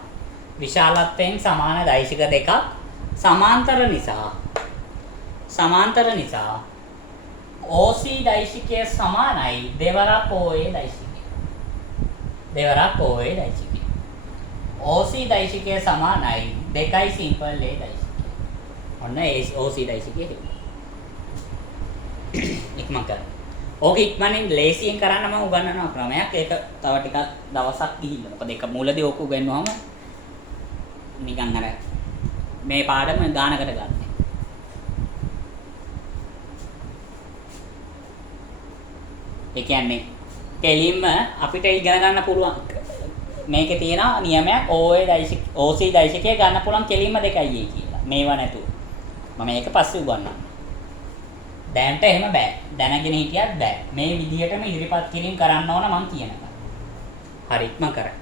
විශාලත්වයෙන් සමාන දෛශික දෙකක් සමාන්තර නිසා OC දෛශිකය සමානයි දෙවරක් OA දෛශිකය. OC දෛශිකය සමානයි 2යි සිම්පල් A දෛශිකය. ඔන්න OC දෛශිකය ඉක්මන් කරන්න. ඕක ඉක්මනින් ලේසියෙන් කරන්න මම උගන්වනවා ක්‍රමයක්. ඒක තව ටිකක් දවසක් ගිහිල්ලා. මොකද ඒක මූලදී ඕක උගන්වුවාම නිකන් අර මේ පාඩම ගානකට ගන්න. ඒ කියන්නේ කෙලින්ම අපිට ඉගෙන ගන්න පුළුවන් මේකේ තියෙන නියමයක් OC දෛශිකය ගන්න පුළුවන් කෙලින්ම 2යි කියලා. මේවා නැතුව. මම මේක පස්සේ උගන්වන්නම්. දැනට එහෙම බෑ. දැනගෙන හිටියත් බෑ. මේ විදිහටම ඉදිරිපත් කිරීම කරන්න ඕන මං කියනවා. හරි මං කරා.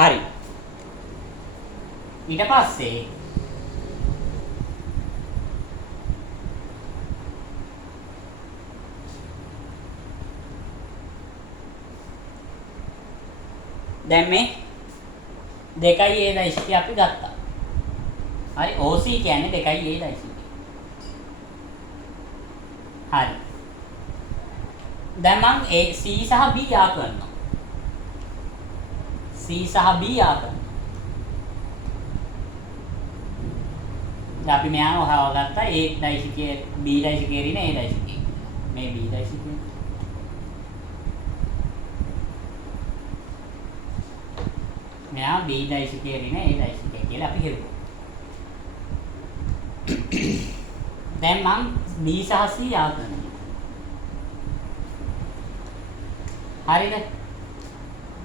හරි. ඊට පස්සේ දැන් මේ 2යි A දෛශිකය අපි ගත්තා. හරි OC කියන්නේ 2යි A දෛශිකය. හරි. දැන් මම C සහ B යා කරනවා. C සහ B යා කරනවා. දැන් අපි මෙයාව හොයාගත්තා A දෛශිකය B දෛශිකය රින A දෛශිකය. මේ B දෛශිකය මෙයා B දෛශිකය රින A දෛශිකය කියලා අපි හිතුවා. දැන් මම B සහ C යා කරනවා. හරිද?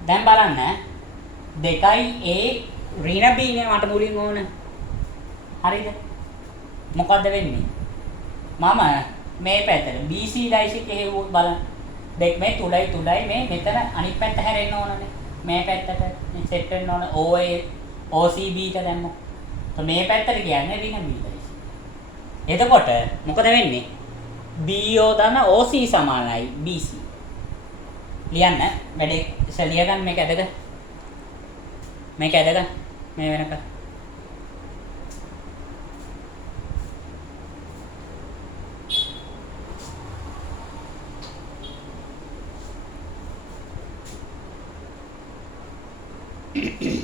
දැන් බලන්න 2යි A ඍණ B නේ මට මුලින් ඕන. හරිද? මොකද්ද වෙන්නේ? මම මේ පැත්තට BC දෛශිකය හේවුවොත් බලන්න. මේ තුඩයි මේ මෙතන අනිත් පැත්ත හැරෙන්න ඕනනේ. මේ පැත්තට සෙට් වෙන්න ඕන OC B ට දැම්මොත්. මේ පැත්තට කියන්නේ ඍණ B දෛශිකය. එතකොට මොකද වෙන්නේ? BO දන OC සමානයි BC. ලියන්න වැඩේ ලිය ගන්න මේක ඇදගන්න. මේක ඇදගන්න. මේ වෙනකන්. හරි.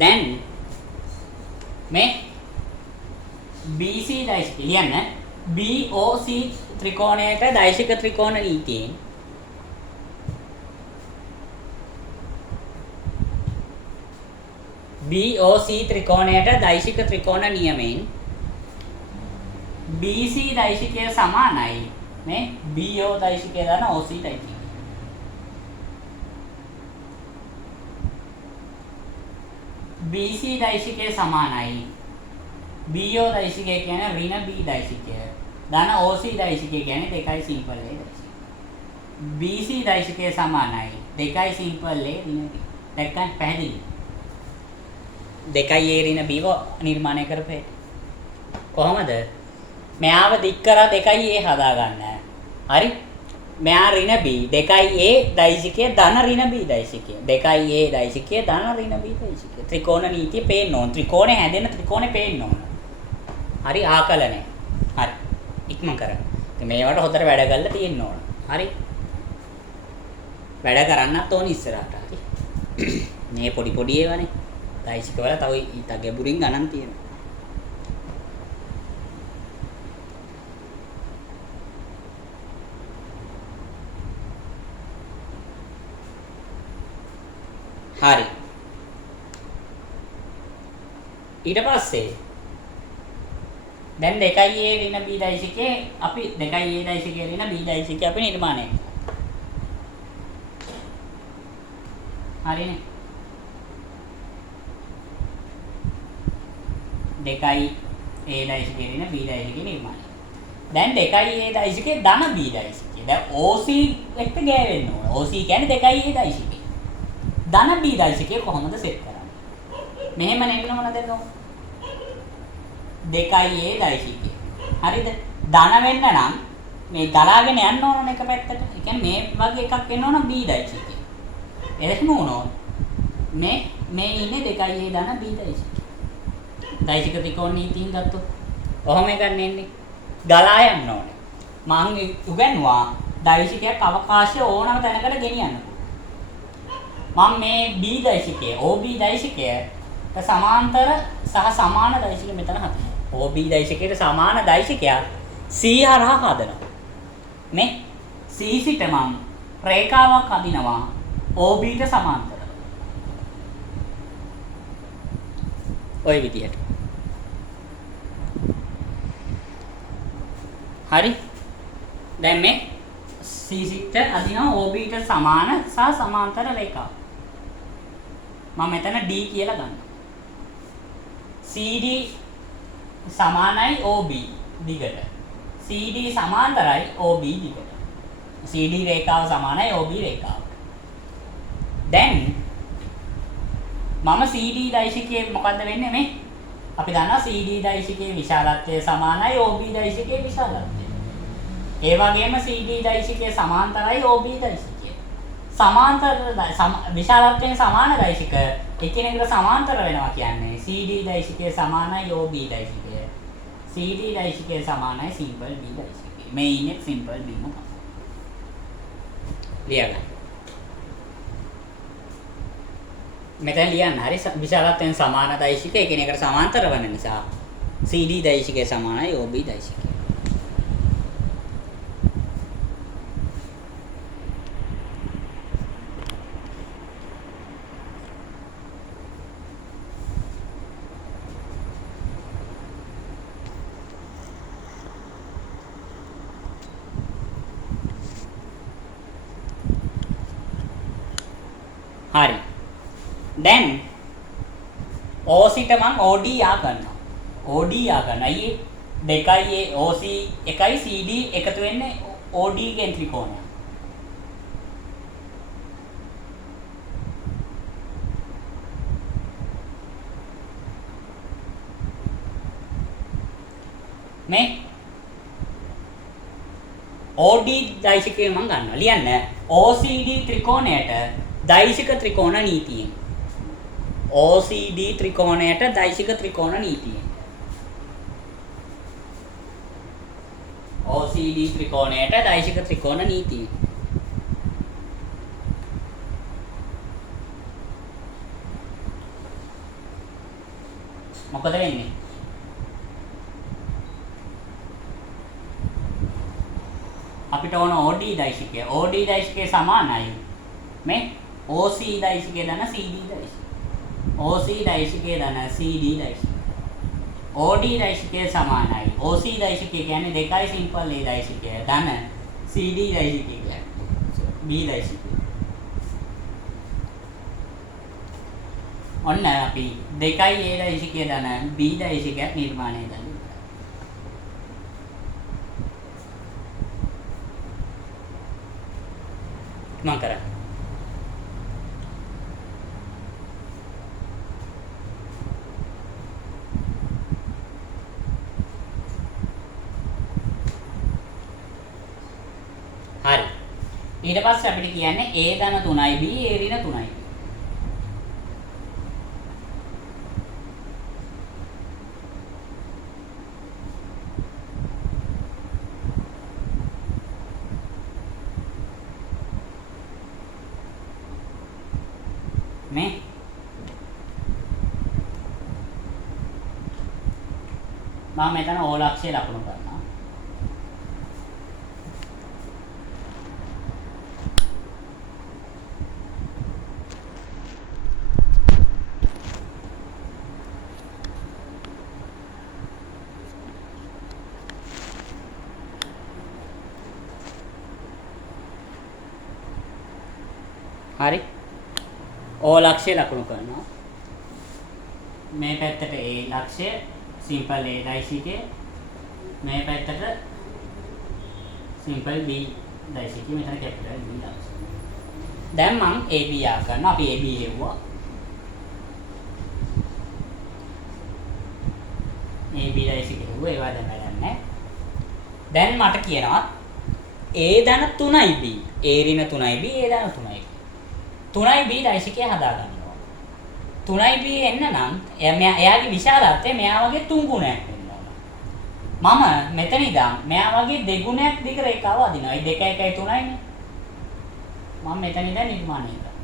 දැන් මේ BC දෛශික ලියන්න. BOC ත්‍රිකෝණයට දෛශික ත්‍රිකෝණ නීතියෙන් BOC ත්‍රිකෝණයට දෛශික ත්‍රිකෝණ නියමයෙන් BC දෛශිකය සමානයි මේ BO දෛශිකය දාන OC දෛශිකය. BC දෛශිකය සමානයි BO දෛශිකය කියන්නේ ඍණ B දෛශිකය. ධන OC දෛශිකය කියන්නේ 2යි සිම්පල් A දෛශිකය. BC දෛශිකය සමානයි 2යි සිම්පල් A ඍණ B. දැක්කන් පැහැදිලි. 2යි A ඍණ B නිර්මාණය කරපේ. කොහොමද? මෙයාව දික් කරා 2යි A හදා ගන්න. හරි? මෙයා ඍණ B 2යි A දෛශිකය ධන ඍණ B දෛශිකය. 2යි A දෛශිකය ධන ඍණ B දෛශිකය. ත්‍රිකෝණ නීතිය පේන්න ඕන. ත්‍රිකෝණේ හැදෙන ත්‍රිකෝණේ පේන්න ඕන. හරි ආකලනය. හරි. ඉක්මන් කරන්න. ඉතින් මේවට හොඳට වැඩ කරලා තියෙන්න ඕන. හරි. වැඩ කරන්නත් ඕන ඉස්සරහට. හරි. මේ පොඩි පොඩි ඒවානේ. දෛශික වල තව ඊට ගැඹුරින් ගණන් තියෙනවා. හරි. ඊට පස්සේ දැන් 2A ඍණ B දෛශිකයේ අපි 2A දෛශිකයේ ඍණ B දෛශිකය අපි නිර්මාණය කරනවා. හරිනේ. 2A දෛශිකයේ ඍණ B දෛශිකය නිර්මාණය. දැන් 2A දෛශිකයේ ධන B දෛශිකය. දැන් OC එක්ක ගෑවෙන්න ඕන. OC කියන්නේ 2A දෛශිකය. ධන B දෛශිකය කොහොමද සෙට් කරන්නේ? මෙහෙම නෙන්න ඕනද නෝ? 2A දෛශිකය. හරිද? ධන වෙන්න නම් මේ ගලාගෙන යන්න ඕන එක පැත්තට. ඒ කියන්නේ මේ වගේ එකක් එන්න ඕන B දෛශිකය. එහෙම වුණොත් මේ ඉන්නේ 2A ධන B දෛශිකය. දෛශික ත්‍රිකෝණ නීතියෙන් ගත්තොත් කොහොම එකක් නෙන්නේ? ගලා යන්න ඕනේ. මම උගන්වුවා දෛශිකයක් අවකාශය ඕනම තැනකට ගෙනියන්න. මම මේ B දෛශිකය OB දෛශිකයට සමාන්තර සහ සමාන දෛශික මෙතන හදනවා. OB දෛශිකයට සමාන දෛශිකයක් C හරහා හදනවා. මේ C සිට මම රේඛාවක් හදිනවා OB-ට සමාන්තරව. ඔය විදිහට. හරි? දැන් මේ C සිට අදිනවා OB-ට සමාන සහ සමාන්තර රේඛාව. මම මෙතන D කියලා ගන්නවා. CD සමානයි OB දිගට. CD සමාන්තරයි OB දිගට. CD රේඛාව සමානයි OB රේඛාව. දැන් මම CD දෛශිකයේ මොකද්ද වෙන්නේ මේ? අපි දන්නවා CD දෛශිකයේ විශාලත්වය සමානයි OB දෛශිකයේ විශාලත්වය. ඒ වගේම CD දෛශිකයේ සමාන්තරයි OB දෛශිකය. සමාන්තර විශාලත්වයෙන් සමාන දෛශික එකිනෙකට සමාන්තර වෙනවා කියන්නේ CD දෛශිකයේ සමානයි OB දෛශිකය. CD දෛශිකයේ සමානයි සිම්පල් B දෛශිකය. මේ ඉන්නේ සිම්පල් B ම තමයි. ලියගන්න. මෙතන ලියන්න හරි විශාලත්වයෙන් සමාන දෛශික එකිනෙකට සමාන්තර වෙන නිසා CD දෛශිකයේ සමානයි OB දෛශිකය. හරි. දැන් OC ට මම OD යා ගන්නවා. OD යා ගන්න. අයියේ 2A OC 1යි CD එකතු වෙන්නේ OD ගෙන් ත්‍රිකෝණය. මේ OD දෛශිකය මම ගන්නවා. ලියන්න OCD ත්‍රිකෝණයට දෛශික ත්‍රිකෝණ නීතියෙන් OCD ත්‍රිකෝණයට දෛශික ත්‍රිකෝණ නීතිය. OCD ත්‍රිකෝණයට දෛශික ත්‍රිකෝණ නීතිය. මොකද වෙන්නේ? අපිට ඕන OD දෛශිකය. OD දෛශිකය සමානයි මේ OC දෛශිකය දන CD දෛශිකය. OC දෛශිකය දන CD දෛශිකය. OD දෛශිකය සමානයි. OC දෛශිකය කියන්නේ දෙකයි සිම්පල් A දෛශිකය දන CD දෛශිකය කියන්නේ B දෛශිකය. ඔන්න අපි දෙකයි A දෛශිකය දන B දෛශිකයක් නිර්මාණය කරනවා. මම කරා. හරි. ඊට පස්සේ අපිට කියන්නේ A ධන 3යි B A ඍණ 3යි. මේ මම මෙතන O ලක්ෂය ලකුණු කරනවා. හරි. O ලක්ෂය ලකුණු කරනවා. මේ පැත්තට A ලක්ෂය සිම්පල් A දෛශිකය. මේ පැත්තට සිම්පල් B දෛශිකය. මෙතන කැපිටල් B ලක්ෂය. දැන් මම AB යා කරනවා. අපි AB හෙව්වා. AB දෛශිකය හෙව්වා. ඒවා දැන් වැඩක් නැහැ. දැන් මට කියනවා A ධන 3යි B. A ඍණ 3යි B A ධන 3යි. 3යි B දෛශිකය හදා ගන්නවා. 3යි B එන්න නම් එයාගේ විශාලත්වය මෙයා වගේ 3 ගුණයක් වෙන්න ඕන. මම මෙතන ඉඳන් මෙයා වගේ දෙගුණයක් දිග රේඛාව අදිනවා. ඒ 2 1 3යිනේ. මම මෙතන ඉඳන් නිර්මාණය කරනවා.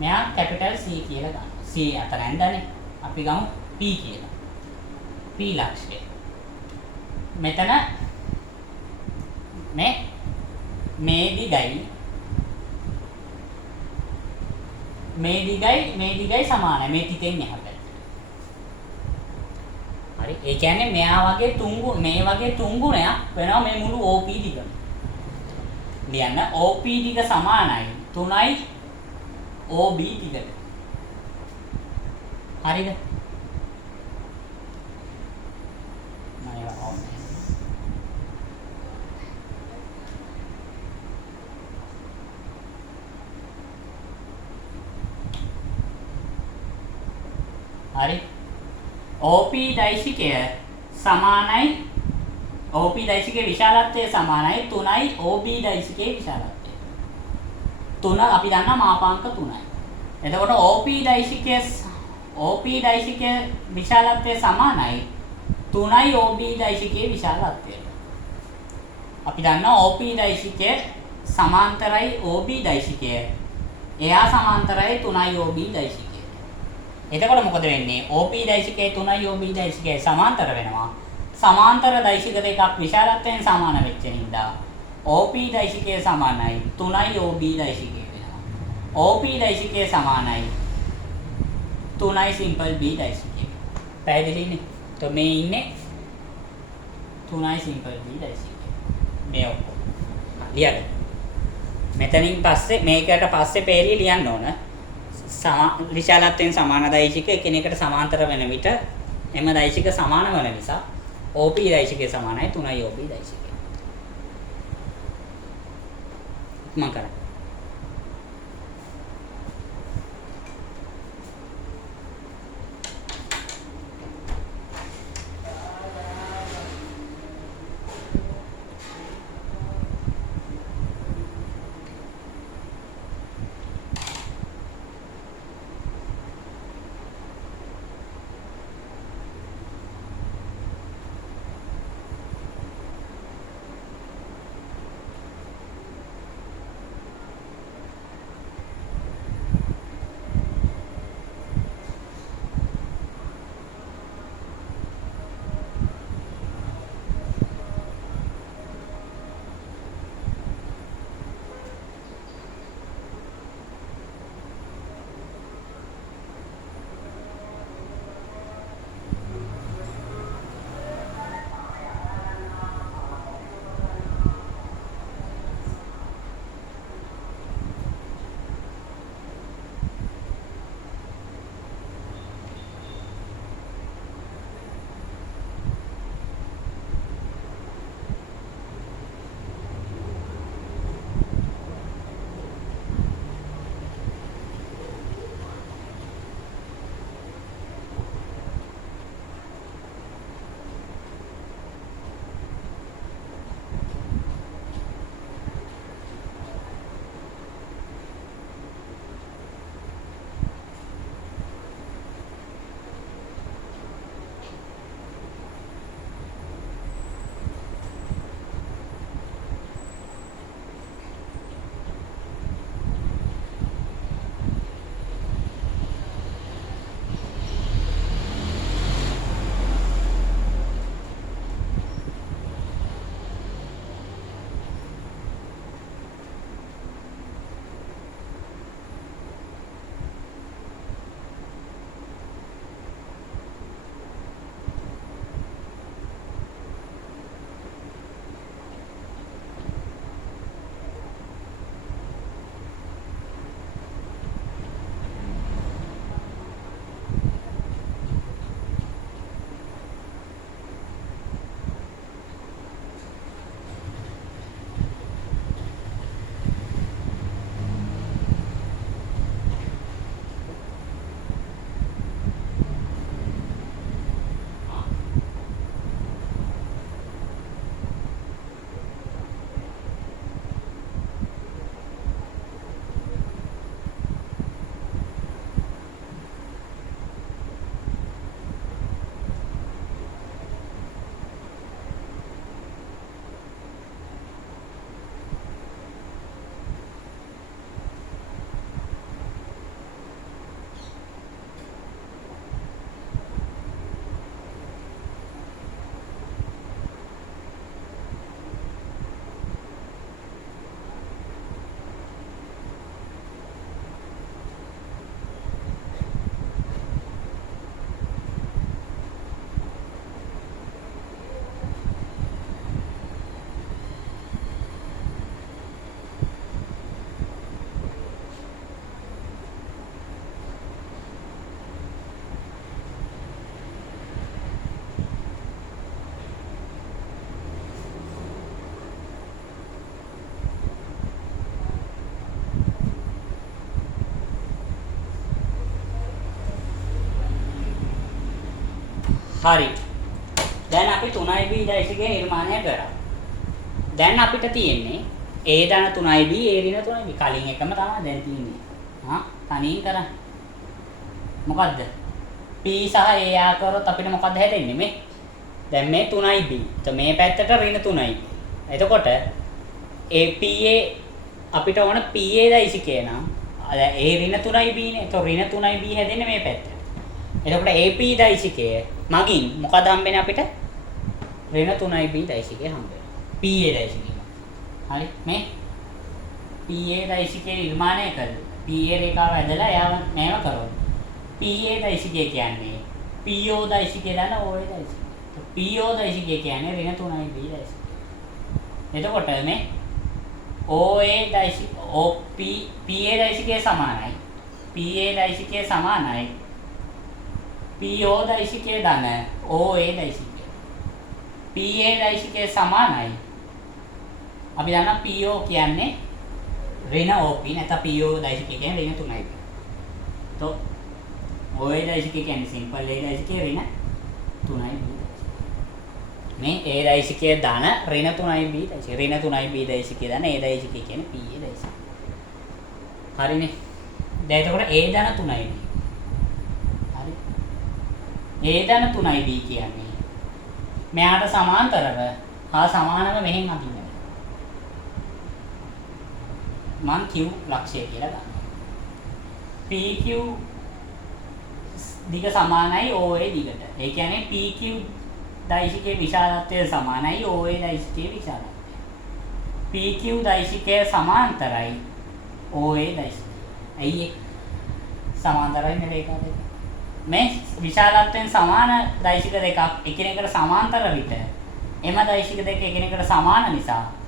මෙයා කැපිටල් C කියලා ගන්නවා. C අතර ඇඳනේ. අපි ගමු P කියලා. P ලක්ෂය. මෙතන මේ දිගයි සමානයි. මේ තිතෙන් එහා පැත්තට. හරි. ඒ කියන්නේ මෙයා වගේ මේ වගේ 3 ගුණයක් වෙනවා මේ මුළු OP දිගම. ලියන්න OP දිග සමානයි 3යි OB දිගට. හරිද? හරි. OP දෛශිකය සමානයි OP දෛශිකයේ විශාලත්වය සමානයි 3යි OB දෛශිකයේ විශාලත්වය. 3 අපි දන්නා මාපාංක 3යි. එතකොට OP දෛශිකයේ විශාලත්වය සමානයි 3යි OB දෛශිකයේ විශාලත්වය. අපි දන්නා OP දෛශිකය සමාන්තරයි OB දෛශිකය. එයා සමාන්තරයි 3යි OB දෛශිකය. එතකොට මොකද වෙන්නේ? OP දෛශිකයේ 3යි OB දෛශිකයේ සමාන්තර වෙනවා. සමාන්තර දෛශික දෙකක් විශාලත්වයෙන් සමාන වෙච්ච නිසා OP දෛශිකයේ සමානයි 3යි OB දෛශිකය වෙනවා. OP දෛශිකයේ සමානයි 3යි සිම්පල් B දෛශිකය. පැහැදිලිනේ? તો මේ ඉන්නේ 3යි සිම්පල් B දෛශිකය. මේ ඔක්කොම ලියන්න. මෙතනින් පස්සේ මේකට පස්සේ පෙරිය ලියන්න ඕන. විශාලත්වයෙන් සමාන දෛශික එකිනෙකට සමාන්තර වෙන විට එම දෛශික සමාන වන නිසා OP දෛශිකය සමානයි 3යි OB දෛශිකය. මම කරා. හරි. දැන් අපි 3B දෛශිකය නිර්මාණය කරා. දැන් අපිට තියෙන්නේ A ධන 3B A ඍණ 3B. කලින් එකම තමයි දැන් තියෙන්නේ. තනියෙන් කරන්න. මොකද්ද? P සහ A ආකරොත් අපිට මොකද්ද හැදෙන්නේ මේ? දැන් මේ 3B. તો මේ පැත්තට ඍණ 3B. එතකොට APA අපිට ඕන PA දෛශිකය නම් A ඍණ 3B නේ. તો ඍණ 3B හැදෙන්නේ මේ පැත්තට. එතකොට AP දෛශිකය මගින් මොකද හම්බෙන්නේ අපිට? ඍණ 3B දෛශිකය හම්බෙනවා. PA දෛශිකය. හරි මේ PA දෛශිකය නිර්මාණය කළා. PA රේඛාව ඇදලා එයාව මේව කරනවා. PA දෛශිකය කියන්නේ PO දෛශිකය දන්න OA දෛශිකය. PO දෛශිකය කියන්නේ ඍණ 3B දෛශිකය. එතකොට මේ OA දෛශික OP PA දෛශිකය සමානයි. PA දෛශිකය සමානයි. PO දෛශිකය දන්න OA දෛශිකය. PA දෛශිකය සමානයි. අපි දන්නා PO කියන්නේ ඍණ OP නැත්නම් PO දෛශිකය කියන්නේ ඍණ 3B. તો OA දෛශිකය කියන්නේ සිම්පල් A දෛශිකය ඍණ 3B. මේ A දෛශිකය දාන ඍණ 3B දෛශිකය. ඍණ 3B දෛශිකය දාන A දෛශිකය කියන්නේ PA දෛශිකය. හරිනේ. දැන් එතකොට A දාන 3B. හරි. A දාන 3B කියන්නේ මෙයාට සමාන්තරව හා සමානව මෙහෙන් අදින්න. මං Q ලක්ෂය කියලා ගන්නවා. PQ දිග සමානයි OA දිගට. ඒ කියන්නේ PQ දෛශිකයේ විශාලත්වය සමානයි OA දෛශිකයේ විශාලත්වය. PQ දෛශිකය සමාන්තරයි OA දෛශිකය. ඇයි ඒ? සමාන්තරයි නේ රේඛා දෙක. මේ විශාලත්වයෙන් සමාන දෛශික දෙකක් එකිනෙකට සමාන්තර විට එම දෛශික දෙක එකිනෙකට සමාන නිසා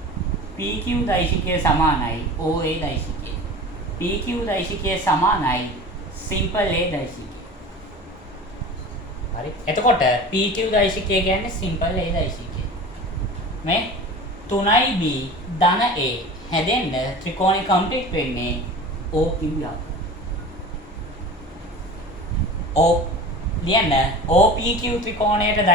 PQ දෛශිකය සමානයි OA දෛශිකය. PQ දෛශිකය සමානයි simple A දෛශිකය. හරි. එතකොට PQ දෛශිකය කියන්නේ simple A දෛශිකය. මේ 3B ධන A හැදෙන්න ත්‍රිකෝණය කම්ප්ලීට් වෙන්නේ OQ යක්. O ලියන්න OPQ ත්‍රිකෝණයට